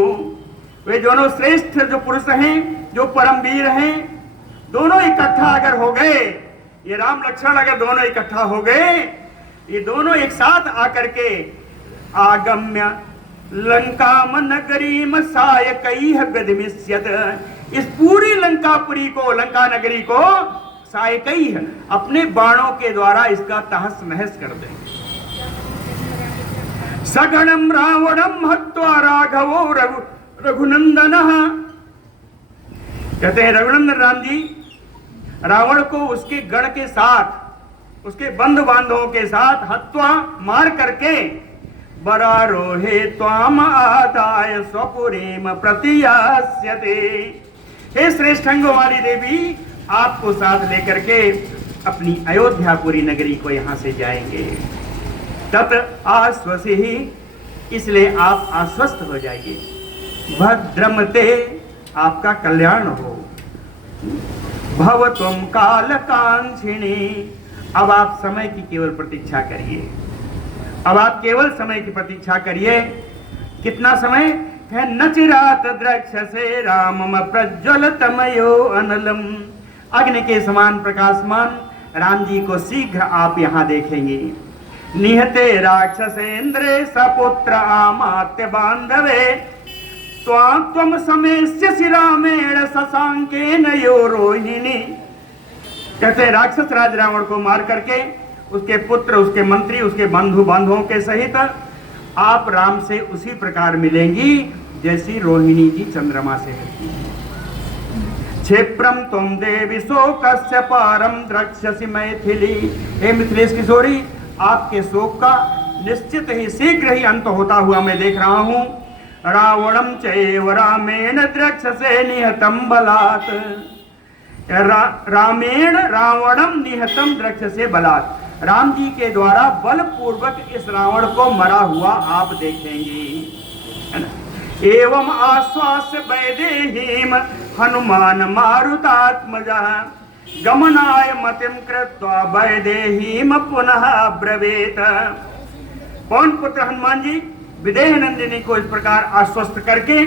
वे दोनों श्रेष्ठ जो पुरुष हैं, जो परम वीर हैं, दोनों इकट्ठा अगर हो गए, ये राम लक्ष्मण अगर दोनों इकट्ठा हो गए, ये दोनों एक साथ आकर के आगम्य लंकाम नगरीम सायकैः विधमिष्यत, इस पूरी लंकापुरी को, लंका नगरी को सायकैः, अपने बाणों के द्वारा इसका तहस नहस कर देंगे। सगणम रावणम हत्वा राघवो रघुनंदनः। कहते हैं रघुनंदन राम जी रावण को उसके गण के साथ, उसके बंधु बांधवों के साथ हत्वा, मार करके, बरारोहे त्वाम आदाय स्वपुरीम प्रतियास्यते। हे श्रेष्ठांगो वाली देवी, आपको साथ लेकर के अपनी अयोध्यापुरी नगरी को यहां से जाएंगे। तत आश्वसी ही, इसलिए आप आश्वस्त हो जाइए। भद्रमते, आपका कल्याण हो। भवत्वं कालकांक्षिणी, अब आप समय की केवल प्रतीक्षा करिए। अब आप केवल समय की प्रतीक्षा करिए। कितना समय है? नचिरात द्रक्षसे रामम प्रज्वल तमयो अनलम। अग्नि के समान प्रकाशमान राम जी को शीघ्र आप यहाँ देखेंगे। निहते राक्षसेन्द्रे सपुत्र आमात्य बांधवे त्वं समेष्यसि रामेण शशांकेन यो रोहिणी। कहते राक्षस राज रावण को मार करके उसके पुत्र, उसके मंत्री, उसके बंधु बांधवों के सहित आप राम से उसी प्रकार मिलेंगी जैसी रोहिणी जी चंद्रमा से मिलती है। क्षिप्रम तुम देवी शोकस्य पारम द्रक्ष्यसि मैथिली। हे मिथिलेश किशोरी, आपके शोक का निश्चित ही शीघ्र ही अंत होता हुआ मैं देख रहा हूं। रावणम चैव रामेण द्रक्ष्यसे निहतम बलात्। रामेण रावणम निहतम द्रक्ष्यसे बलात्। राम जी के द्वारा बलपूर्वक इस रावण को मरा हुआ आप देखेंगे। एवं आश्वास्य वैदेहीम हनुमान मारुतात्मजा। गमनाय मतिम कृत्वा वैदेहीम पुनः ब्रवीत। पवन पुत्र हनुमान जी विदेह नंदिनी को इस प्रकार आश्वस्त करके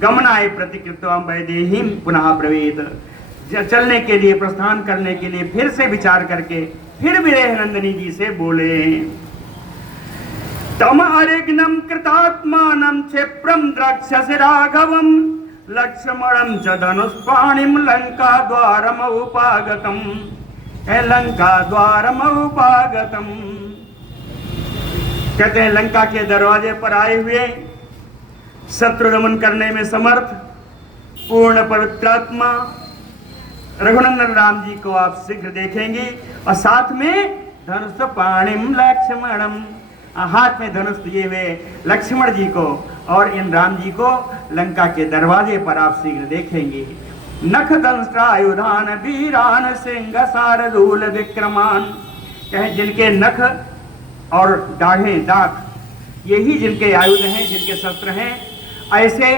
गमनाय प्रतिकृत्वा वैदेहीम पुनः ब्रवीत, चलने के लिए, प्रस्थान करने के लिए फिर से विचार करके फिर विदेह नंदिनी जी से बोले। तम अरिग्नम कृतात्मानं क्षिप्रम द्रक्ष्यसि राघवम लक्ष्मणं च धनुष्पाणिं लंका द्वारम उपागतम। लंका द्वारम उपागतम कहते हैं लंका के दरवाजे पर आए हुए, शत्रु दमन करने में समर्थ पूर्ण पवित्रात्मा रघुनंदन राम जी को आप शीघ्र देखेंगे। और साथ में धनुष पाणिम लक्ष्मणम, हाथ में धनुष लिए हुए लक्ष्मण जी को और इन राम जी को लंका के दरवाजे पर आप शीघ्र देखेंगे। नख दंष्ट्रायुधान वीरान सिंह सारदूल विक्रमान, कहें जिनके नख और दाढ़ें, दांत, यही जिनके आयुध हैं, जिनके शस्त्र हैं, ऐसे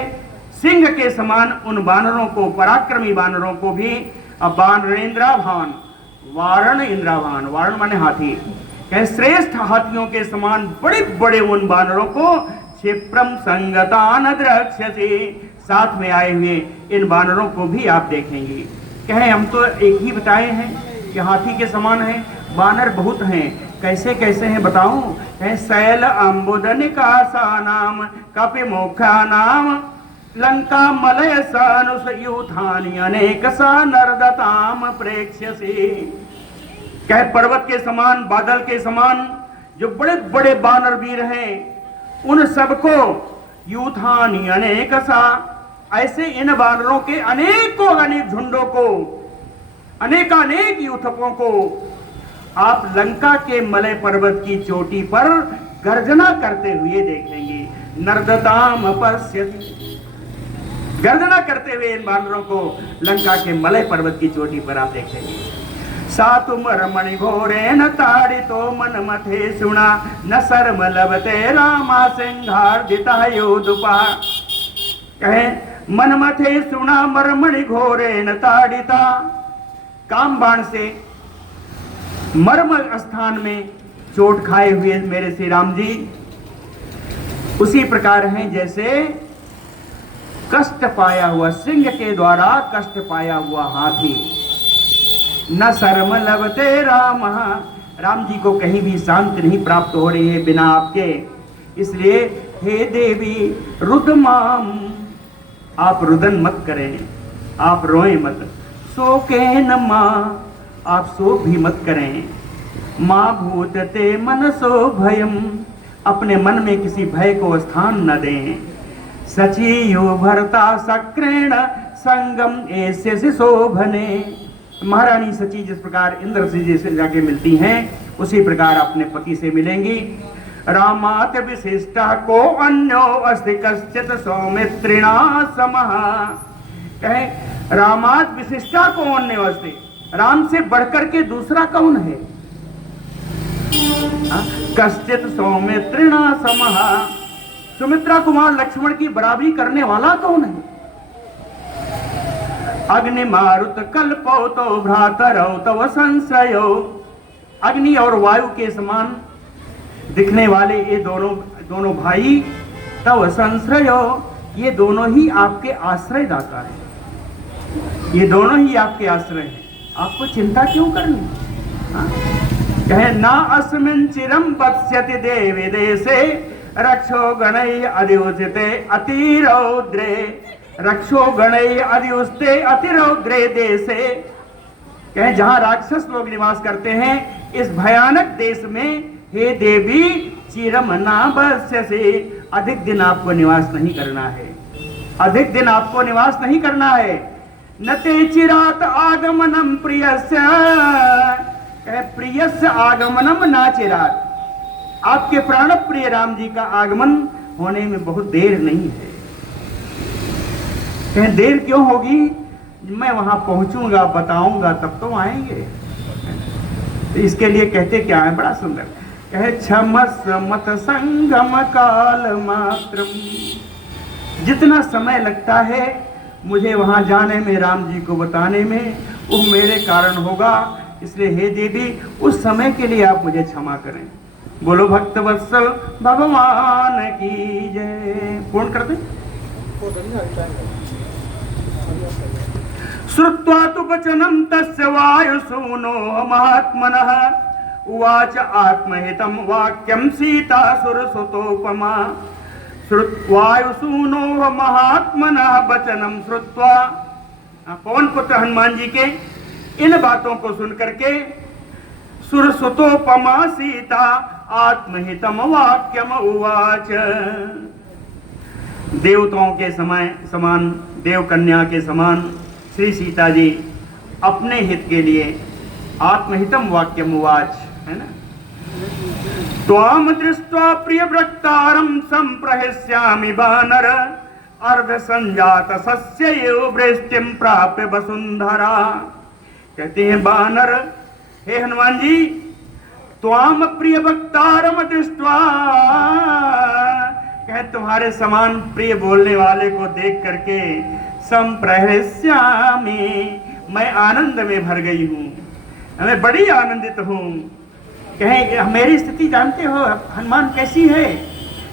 सिंह के समान उन वानरों को, पराक्रमी वानरों को भी वानरेंद्राभान, वारण इंद्राभान, वारण माने हाथी, कहें श्रेष्ठ हाथियों के समान बड़े बड़े उन वानरों को क्षिप्रम संगतान द्रक्ष्यसि, साथ में आए हुए इन वानरों को भी आप देखेंगे। कहें हम तो एक ही बताए हैं कि हाथी के समान है, वानर बहुत हैं, कैसे कैसे हैं बताऊं? कहें शैल अम्बुदनिकासा नाम कपिमुखा नाम लंका मलय सानुसयूथानि अनेक सा नर्दताम प्रेक्ष्यसि। कहे पर्वत के समान, बादल के समान जो बड़े बड़े वानर वीर हैं, उन सबको यूथानि अनेक सा, ऐसे इन वानरों के अनेकों अनेक झुंडों को, अनेकानेक यूथकों को आप लंका के मलय पर्वत की चोटी पर गर्जना करते हुए देखेंगे। नर्दताम पश्यति, गर्जना करते हुए इन वानरों को लंका के मलय पर्वत की चोटी पर आप देखेंगे। सातुमर मणि घोरे न ताड़ितो मन मथे सुना न शर्म लभते रामा सिंहार्दिता योधुपा। कहे मन मथे सुना मरमणि घोरे न ताड़िता, काम बाण से मर्म स्थान में चोट खाए हुए मेरे श्री राम जी उसी प्रकार हैं जैसे कष्ट पाया हुआ, सिंह के द्वारा कष्ट पाया हुआ हाथी। न शर्म लभते राम, राम जी को कहीं भी शांति नहीं प्राप्त हो रही है बिना आपके, इसलिए हे देवी रुदमाम, आप रुदन मत करें, आप रोएं मत। शोके न माँ, आप शोक भी मत करें। माँ भूतते मनसो भयम, अपने मन में किसी भय को स्थान न दें। सचियो भरता सक्रेण संगम ऐसे शोभने, महारानी सची जिस प्रकार इंद्र से जैसे जाके मिलती हैं उसी प्रकार अपने पति से मिलेंगी। रामात विशिष्टा को अन्यो अस्ति कश्चित सौमित्रिणा समः, कहे रामात विशिष्टा को अन्यो अस्ति, राम से बढ़कर के दूसरा कौन है? कश्चित सौमित्रिणा समः, सुमित्रा कुमार लक्ष्मण की बराबरी करने वाला कौन है? अग्नि मारुत कल्पौ तो भ्रातरौ तव संश्रयो, अग्नि और वायु के समान दिखने वाले ये दोनों भाई, तव संश्रयो, ये दोनों ही आपके आश्रय दाता है, ये दोनों ही आपके आश्रय हैं, आपको चिंता क्यों करनी? कहे ना अस्मिन् चिरम पश्यति देवी देशे रक्षो गणै अधिउस्ते अतिरौद्रे, रक्षो गणै अधिउस्ते अतिरौद्रे देशे, कहे जहां राक्षस लोग निवास करते हैं इस भयानक देश में हे देवी चिरम ना बस्यसे, अधिक दिन आपको निवास नहीं करना है, अधिक दिन आपको निवास नहीं करना है। न ते चिरात आगमनम प्रियस्य, कहे प्रियस्य आगमनम ना चिरात, आपके प्राण प्रिय राम जी का आगमन होने में बहुत देर नहीं है। कहें देर क्यों होगी? मैं वहां पहुंचूंगा, बताऊंगा, तब तो आएंगे। इसके लिए कहते क्या है, बड़ा सुंदर, कहे क्षमस मत संगम काल मात्रम, जितना समय लगता है मुझे वहां जाने में, राम जी को बताने में, वो मेरे कारण होगा, इसलिए हे देवी उस समय के लिए आप मुझे क्षमा करें। बोलो भक्त वत्सल भगवान की जय। पूर्ण कर दें। श्रुत्वा तु वचनं तस्य वायुसूनो महात्मनः उवाच आत्महितं वाक्यं सीतासुरसुतोपमा। वायुसूनो महात्मनः वचनं श्रुत्वा, पवन पुत्र हनुमान जी के इन बातों को सुनकर के सुरसुतोपमा सीता आत्महितम वाक्यम उवाच। देवताओं के समान देव कन्या के समान श्री सीता जी अपने हित के लिए आत्महितम वाक्यम उवाच, है ना। त्वाम दृष्ट्वा प्रियव्रक्तारं संप्रहिष्यामि वानर अर्ध संजात सस्यैव वृष्टिं प्राप्य वसुंधरा। कहते हैं वानर, हे हनुमान जी, त्वाम प्रियव्रक्तारं दृष्ट्वा, कहे तुम्हारे समान प्रिय बोलने वाले को देख करके संप्रहिष्यामि, मैं आनंद में भर गई हूँ, मैं बड़ी आनंदित हूँ। कहे मेरी स्थिति जानते हो हनुमान कैसी है?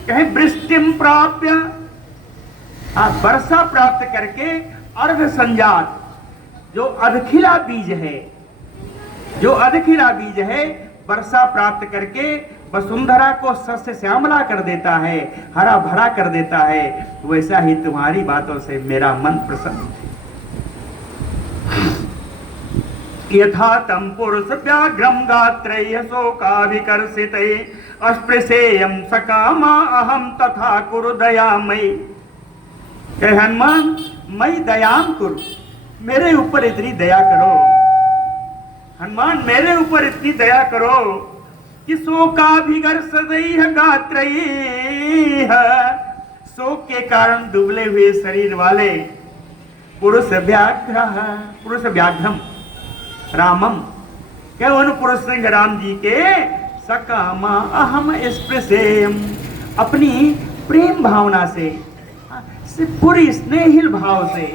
कहे वृष्टिम प्राप्य, वर्षा प्राप्त करके, अर्ध संजात, जो अधखिला बीज है, जो अधखिला बीज है, वर्षा प्राप्त करके वसुंधरा को सस्य श्यामला कर देता है, हरा भरा कर देता है। वैसा ही तुम्हारी बातों से मेरा मन प्रसन्न है। यथा तम पुरुष व्याघ्रम गात्रैः शोकाभिकर्षिते अस्पृशेयं सकामा अहम तथा कुरु दयामयि। कहे हनुमान, मैं दयाम कुरु, मेरे ऊपर इतनी दया करो। हनुमान, मेरे ऊपर इतनी दया करो कि शोकाभिकर्षितैः गात्रैः, शोक के कारण दुबले हुए शरीर वाले पुरुष व्याघ्रम रामम, क्या उन पुरुष सिंह राम जी के सकामा अहम स्पृशेयम, अपनी प्रेम भावना से पूरी स्नेहिल भाव से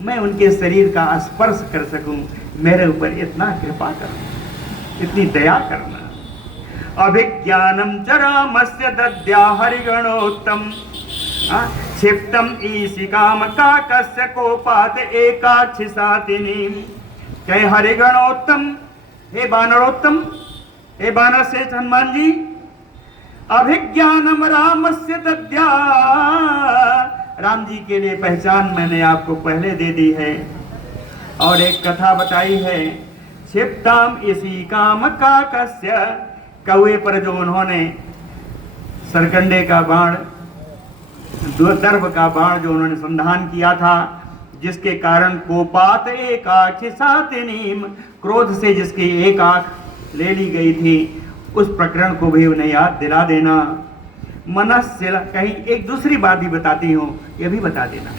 मैं उनके शरीर का स्पर्श कर सकूं। मेरे ऊपर इतना कृपा करना, इतनी दया करना। अभिज्ञानम च रामस्य दद्या हरिगणोत्तम क्षिप्तम ईशिकाम काकस्य कोपात एकाक्षि सातिनी। कहे हरिगणोत्तम, हे बानरोत्तम, हे बानर श्रेष्ठ हनुमान जी, अभिज्ञानम रामस्य दद्या, राम जी के लिए पहचान मैंने आपको पहले दे दी है। और एक कथा बताई है, क्षिप्ताम इसी काम काकस्य, कौए पर जो उन्होंने सरकंडे का बाण, दर्भ का बाण जो उन्होंने संधान किया था, जिसके कारण कोपात एकाक्षि सातिनीम, क्रोध से जिसकी एक आंख ले ली गई थी, उस प्रकरण को भी उन्हें याद दिला देना। मनस्य, कहीं एक दूसरी बात भी बताती हूँ, यह भी बता देना।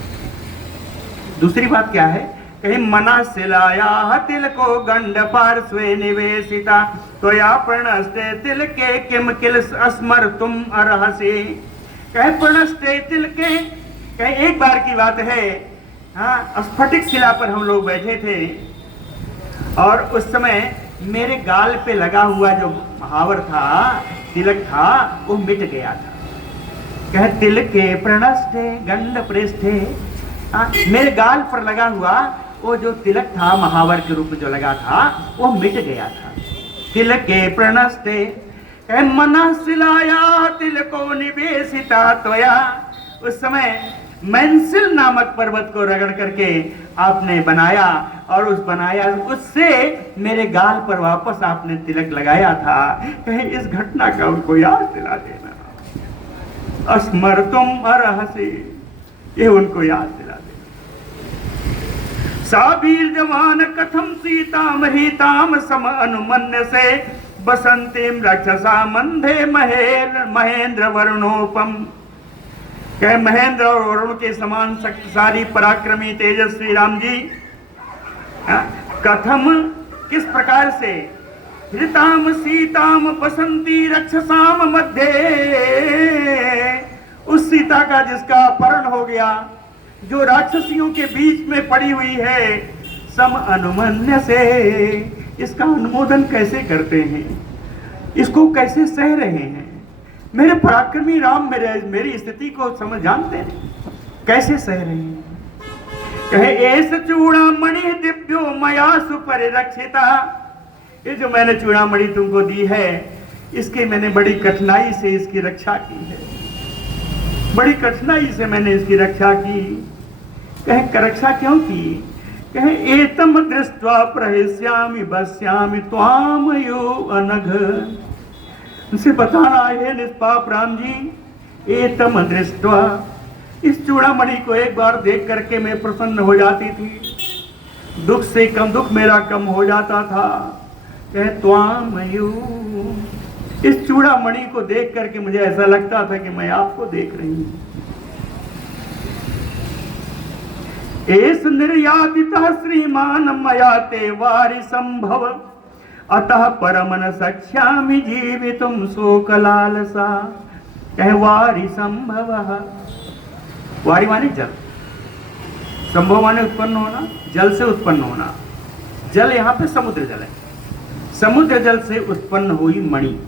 दूसरी बात क्या है? कहीं मनशिलाया तिलको गंड पार्श्वे निवेशिता त्वया प्रणस्ते तिलके किम किल अस्मर तुम अर्हसि। कहे प्रणस्ते तिलके, कहीं एक बार की बात है, हाँ, स्फटिक शिला पर हम लोग बैठे थे और उस समय मेरे गाल पे लगा हुआ जो महावर था, तिलक था, वो मिट गया था। कहे तिलके प्रणस्ते गंड पृष्ठे, मेरे गाल पर लगा हुआ वो जो तिलक था, महावर के रूप में जो लगा था, वो मिट गया था। तिलके प्रणस्ते, कहे मनशिलाया तिलको निवेशिता त्वया, उस समय मैंसिल नामक पर्वत को रगड़ करके आपने बनाया और उस बनाया उससे मेरे गाल पर वापस आपने तिलक लगाया था। कहीं इस घटना का उनको याद दिला देना। अस्मर तुम अर्हसि, ये उनको याद दिला देना। साबीर जवान कथम सीता महिताम सम अनुमन्य से बसंतीम रक्षसा मंधे महेंद्र वर्णोपम। कहे महेंद्र और वरुण के समान शक्तिशाली पराक्रमी तेजस्वी राम जी, कथम, किस प्रकार से, हृताम सीताम बसंती रक्षसाम मध्य, उस सीता का जिसका अपहरण हो गया, जो राक्षसियों के बीच में पड़ी हुई है, सम अनुमन्य से, इसका अनुमोदन कैसे करते हैं, इसको कैसे सह रहे हैं। मेरे पराक्रमी राम मेरी स्थिति को समझ जानते हैं, कैसे सह रहे हैं। कहे ऐस चूड़ामणि दिव्यो मया सुपरिरक्षिता, ये जो मैंने चूड़ामणि तुमको दी है, इसकी मैंने बड़ी कठिनाई से इसकी रक्षा की है, बड़ी कठिनाई से मैंने इसकी रक्षा की। कहे रक्षा क्यों की? कहे एतम दृष्ट्वा प्रहिष्यामि बस्यामि त्वाम यो अनघ, उनसे बताना है निष्पाप राम जी, एतम दृष्ट्वा, इस चूड़ामणि को एक बार देख करके मैं प्रसन्न हो जाती थी, दुख से कम दुख मेरा कम हो जाता था। कहे त्वाम यो, इस चूड़ामणि को देख करके मुझे ऐसा लगता था कि मैं आपको देख रही हूं। एस निर्यातितः श्रीमान मया ते वारि संभव, अतः परमन सख्यामि जीवितुम शोक लालसा। कहे वारि संभव, वारि माने जल, संभव माने उत्पन्न होना, जल से उत्पन्न होना। जल यहाँ पे समुद्र जल है, समुद्र जल से उत्पन्न हुई मणि,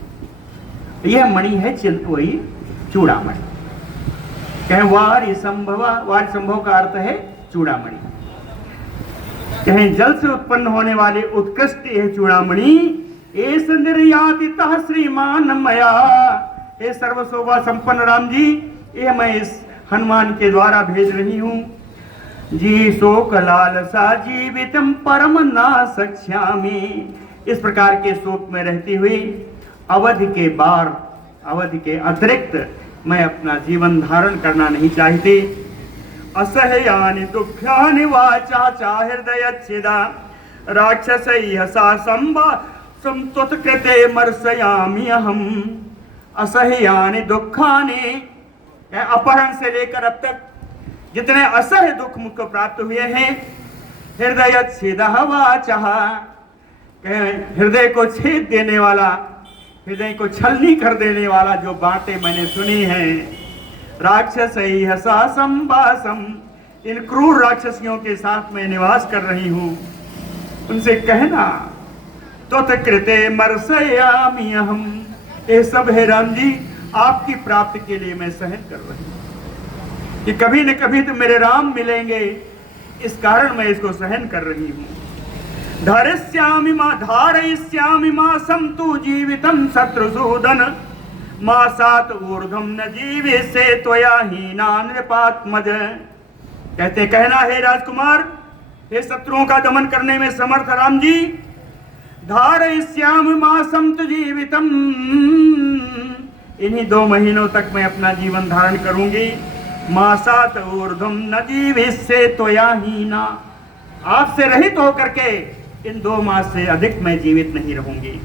यह मणि है वही चूड़ामणि। कहे वारि संभव, वारि संभव का अर्थ है चूड़ामणि। कहे जल से उत्पन्न होने वाले उत्कृष्ट यह चूड़ामणि, एस निर्यातितः श्रीमान मया, हे सर्वशोभा संपन्न राम जी, यह मैं इस हनुमान के द्वारा भेज रही हूं। जी शोक लालसा जीवितम परम ना सख्यामि, इस प्रकार के शोक में रहती हुई अवधि के बार, अवधि के अतिरिक्त मैं अपना जीवन धारण करना नहीं चाहती। असह्यानि दुःखानि वाचा च हृदयच्छिदा, राक्षसैः संत्वत्कृते मर्शयामि अहम्। असह्यानि दुःखानि, अपहरण से लेकर अब तक जितने असह्य दुख मुझको प्राप्त हुए हैं, हृदयच्छिदः वाचः, हृदय को छेद देने वाला, हृदय को छलनी कर देने वाला जो बातें मैंने सुनी हैं। राक्षसैः संवासम, इन क्रूर राक्षसियों के साथ मैं निवास कर रही हूं, उनसे कहना त्वत्कृते मर्शयामि अहम्, ये सब है राम जी आपकी प्राप्ति के लिए मैं सहन कर रही हूं, कि कभी न कभी तो मेरे राम मिलेंगे, इस कारण मैं इसको सहन कर रही हूं। धारयिष्यामि मा संतु जीवितम शत्रुसूदन, मा सात ऊर्ध्वम न जीवे से त्वया हीना नृपात्मज। कहते कहना है राजकुमार, हे शत्रुओं का दमन करने में समर्थ राम जी, धारयिष्यामि मा संतु जीवितम, इन्हीं 2 महीनों तक मैं अपना जीवन धारण करूंगी। मासात ऊर्ध्वम न जीविष्ये त्वया हीना, आपसे रहित होकर के इन 2 मास से अधिक मैं जीवित नहीं रहूंगी।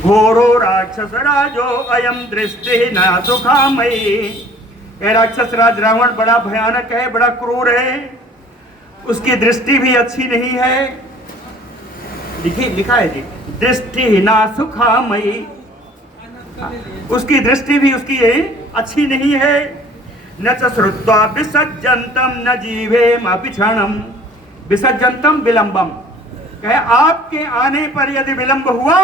घोरो राक्षस राजो अयम दृष्टि न सुखामयी, यह राक्षस राज रावण बड़ा भयानक है, बड़ा क्रूर है, उसकी दृष्टि भी अच्छी नहीं है। लिखा है जी, दृष्टि ना सुखामयी, उसकी दृष्टि भी उसकी अच्छी नहीं है। न च श्रुत्वा विसज्जन्तम न जीवेम अपि क्षणम, विसज्जन्तम विलंबम, कहे आपके आने पर यदि विलंब हुआ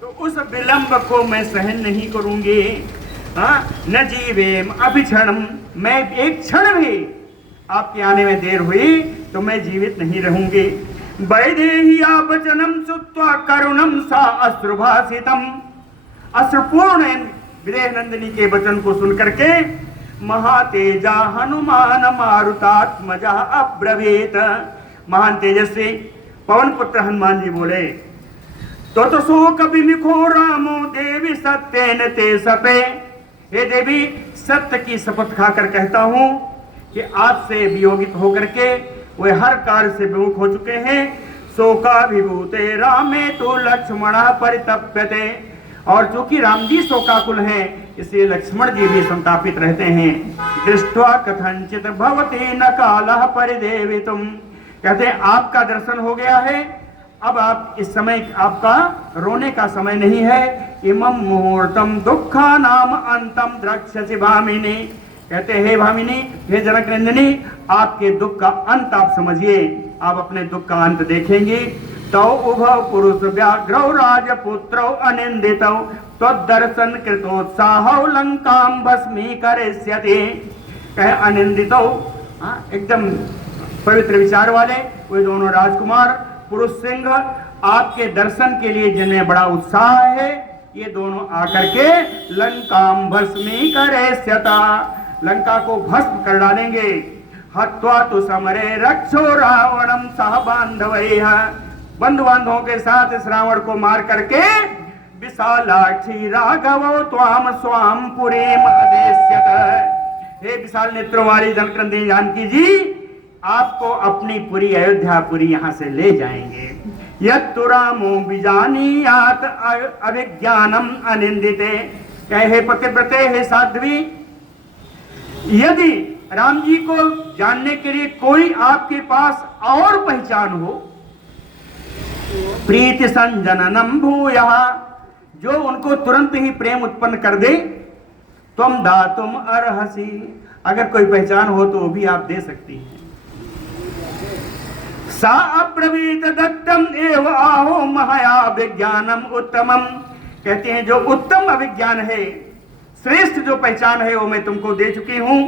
तो उस विलंब को मैं सहन नहीं करूंगी। न जीवेम अपि क्षणम, मैं एक क्षण भी आपके आने में देर हुई तो मैं जीवित नहीं रहूंगी। वैदेह्या वचनम सुत्वा करुणम सा अश्रुभासितम, अश्रुपूर्ण विदेह नंदिनी के वचन को सुनकर के महातेजा हनुमान मारुतात्मजा अब्रवीत, महान तेजस्वी पवन पुत्र हनुमान जी बोले, तो शोक विमुखो रामो देवी सत्येन ते सपे, हे देवी सत्य की शपथ खाकर कहता हूं कि आपसे वियोगित होकर के वे हर कार्य से विमुख हो चुके हैं। शोकाभिभूते रामे तो लक्ष्मणः परितप्यते, और चूंकि राम जी शोकाकुल हैं इसलिए लक्ष्मण जी भी संतापित रहते हैं। दृष्ट्वा कथंचित भवति न कालः परिदेवितुम, कहते हैं आपका दर्शन हो गया है, अब आप इस समय आपका रोने का समय नहीं है। इमं मुहूर्तम दुखा नाम अंतम द्रक्ष्यसि भामिनी, कहते हे भामिनी, हे जनक नंदिनी, आपके दुख का अंत आप समझिए। आप अपने दुख का अंत देखेंगे। तो उभव पुरुष व्याघ्रौ राजपुत्रौ अनिंदितौ त्वद्दर्शन कृतोत्साहौ लंकां भस्मीकरिष्यति। कहे अनिंदितौ, एकदम पवित्र विचार वाले वे दोनों राजकुमार पुरुष सिंह आपके दर्शन के लिए जिन्हें बड़ा उत्साह है, ये दोनों आकर के लंकां भस्मीकरिष्यता, लंका को भस्म कर डालेंगे। हत्वा तु समरे रक्षो रावणम सह बांधवैः, बंधु बांधवों के साथ इस रावण को मार करके विशालाक्षी राघवो त्वाम स्वाम पुरीम अदेश्यत। हे विशाल नेत्रों वाली जनकनंदिनी जानकी जी, आपको अपनी पुरी अयोध्यापुरी यहां से ले जाएंगे। यत्तु रामो विजानीयात अभिज्ञानम अनिंदिते। कहे पतिव्रते, हे साध्वी, यदि राम जी को जानने के लिए कोई आपके पास और पहचान हो, प्रीति संजननम भूयः, जो उनको तुरंत ही प्रेम उत्पन्न कर दे, तुम दातुम अर्हसि, अगर कोई पहचान हो तो वो भी आप दे सकती हैं। सा अब्रवीत दत्तम एव आहो महया विज्ञानम उत्तमम। कहते हैं जो उत्तम अभिज्ञान है, श्रेष्ठ जो पहचान है, वो मैं तुमको दे चुकी हूं।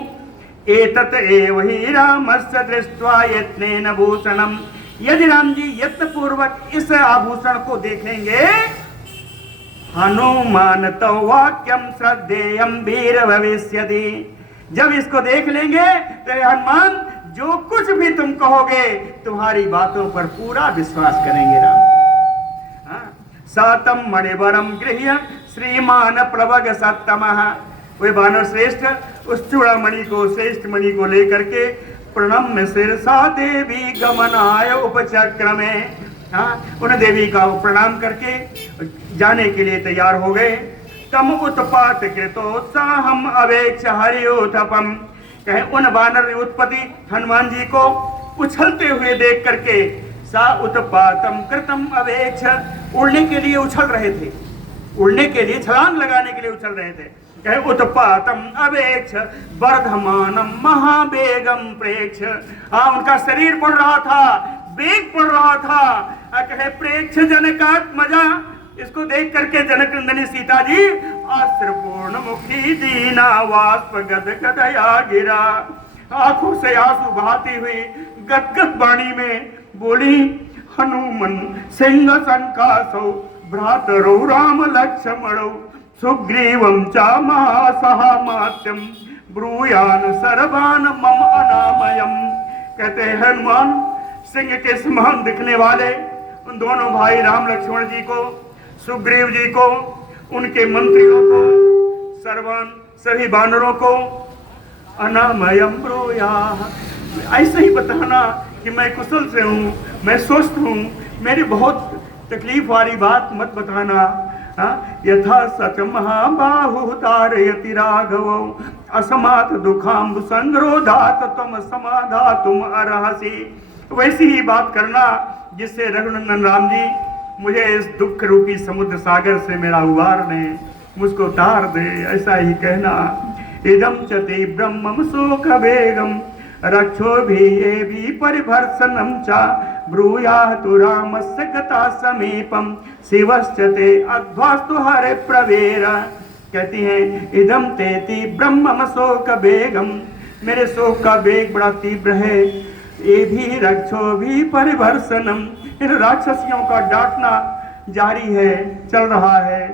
एतत एव ही रामस्य दृष्ट्वा यत्नेन भूषणम। यदि राम जी यत्न पूर्वक इस आभूषण को देखेंगे, हनुमान तो वाक्यम श्रद्धेयम वीर भविष्यति। जब इसको देख लेंगे तो हनुमान जो कुछ भी तुम कहोगे, तुम्हारी बातों पर पूरा विश्वास करेंगे राम। सातम मणिवरम गृह्य श्रीमान प्रभग सत्तमः। वे वानर श्रेष्ठ उस चूड़ामणि को, श्रेष्ठ मणि को लेकर के प्रणम्य शिरसा देवी गमनाय उपचक्रमे, उन देवी का प्रणाम करके जाने के लिए तैयार हो गए। तम उत्पात कृतोत्साहम अवेक्ष हरियोथपम। कहे उन वानर उत्पत्ति हनुमान जी को उछलते हुए देख करके, सा उत्पातम कृतम अवेक्ष, उड़ने के लिए उछल रहे थे, उड़ने के लिए छलांग लगाने के लिए उछल रहे थे। कहे उत्पातम अवेक्ष वर्धमानम महावेगम प्रेक्ष। उनका शरीर बढ़ रहा था, वेग बढ़ रहा था। कहे प्रेक्ष जनकात्मजा, इसको देख करके जनकनंदिनी सीता जी आश्रपूर्ण मुखी दीना वाष्प गदगदया गिरा, आंखों से आंसू बहाती हुई गदगद वाणी में बोली, हनुमन सिंह संकासौ भ्रातरौ राम लक्ष्मणौ सुग्रीवं च महासहामात्यम ब्रूयान सर्वान मम अनामयम। कहते हैं हनुमान सिंह के समान दिखने वाले उन दोनों भाई राम लक्ष्मण जी को, सुग्रीव जी को, उनके मंत्रियों को, सर्वान सभी वानरों को अनामयम ब्रूया, ऐसे ही बताना कि मैं कुशल से हूँ, मैं स्वस्थ हूँ, मेरी बहुत तकलीफ वाली बात मत बताना। यथा सच महाबाहु तारयति राघवो असमात दुखाम्बु संग्रोधात तुम समाधा तुम अर्हसि। वैसी ही बात करना जिससे रघुनंदन राम जी मुझे इस दुख रूपी समुद्र सागर से मेरा उबार ले, मुझको तार दे, ऐसा ही कहना। इदम चते ब्रह्मम शोक वेगम रक्षो भी ये भी परिभर्षणम चा ब्रूयातु रामस्य गता समीपम शिवश्चते अध्वास्तु हरे प्रवेर। कहती हैं इदम तेति ब्रह्मम शोक वेगम, मेरे शोक का वेग बड़ा तीव्र है। ये भी रक्षो भी परिभर्षणम, इन राक्षसियों का डांटना जारी है, चल रहा है।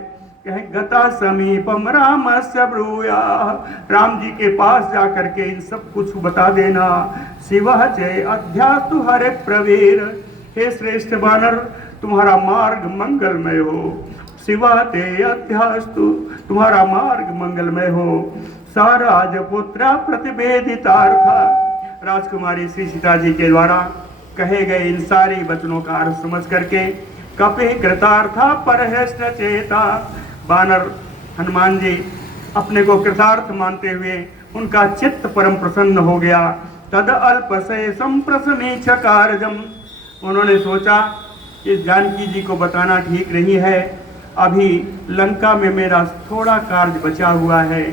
कहे गता समीपम रामस्य ब्रूया, राम जी के पास जाकर के इन सब कुछ बता देना। शिवः चे अध्यास्तु हरे प्रवीर, हे श्रेष्ठ वानर तुम्हारा मार्ग मंगलमय हो। शिवः ते अध्यास्तु, तुम्हारा मार्ग मंगलमय हो। सा राजपुत्र प्रतिवेदितार्थ, राजकुमारी श्री सीता जी के द्वारा कहे गए इन सारी वचनों का अर्थ समझ करके कपि कृतार्था परहृष्ट चेता, वानर हनुमान जी अपने को कृतार्थ मानते हुए उनका चित्त परम प्रसन्न हो गया। तद अल्पशेषम प्रसमीक्ष कार्यम, उन्होंने सोचा कि जानकी जी को बताना ठीक नहीं है, अभी लंका में मेरा थोड़ा कार्य बचा हुआ है।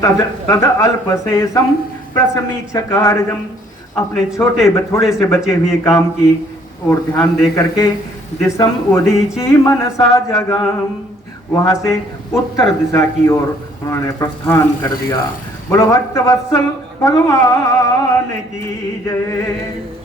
तद अल्पशेषम प्रसमीक्ष कार्यम, अपने थोड़े से बचे हुए काम की ओर ध्यान दे करके दिशम उदीची मनसा जगम, वहां से उत्तर दिशा की ओर उन्होंने प्रस्थान कर दिया। बोलो भक्त वत्सल भगवान की जय।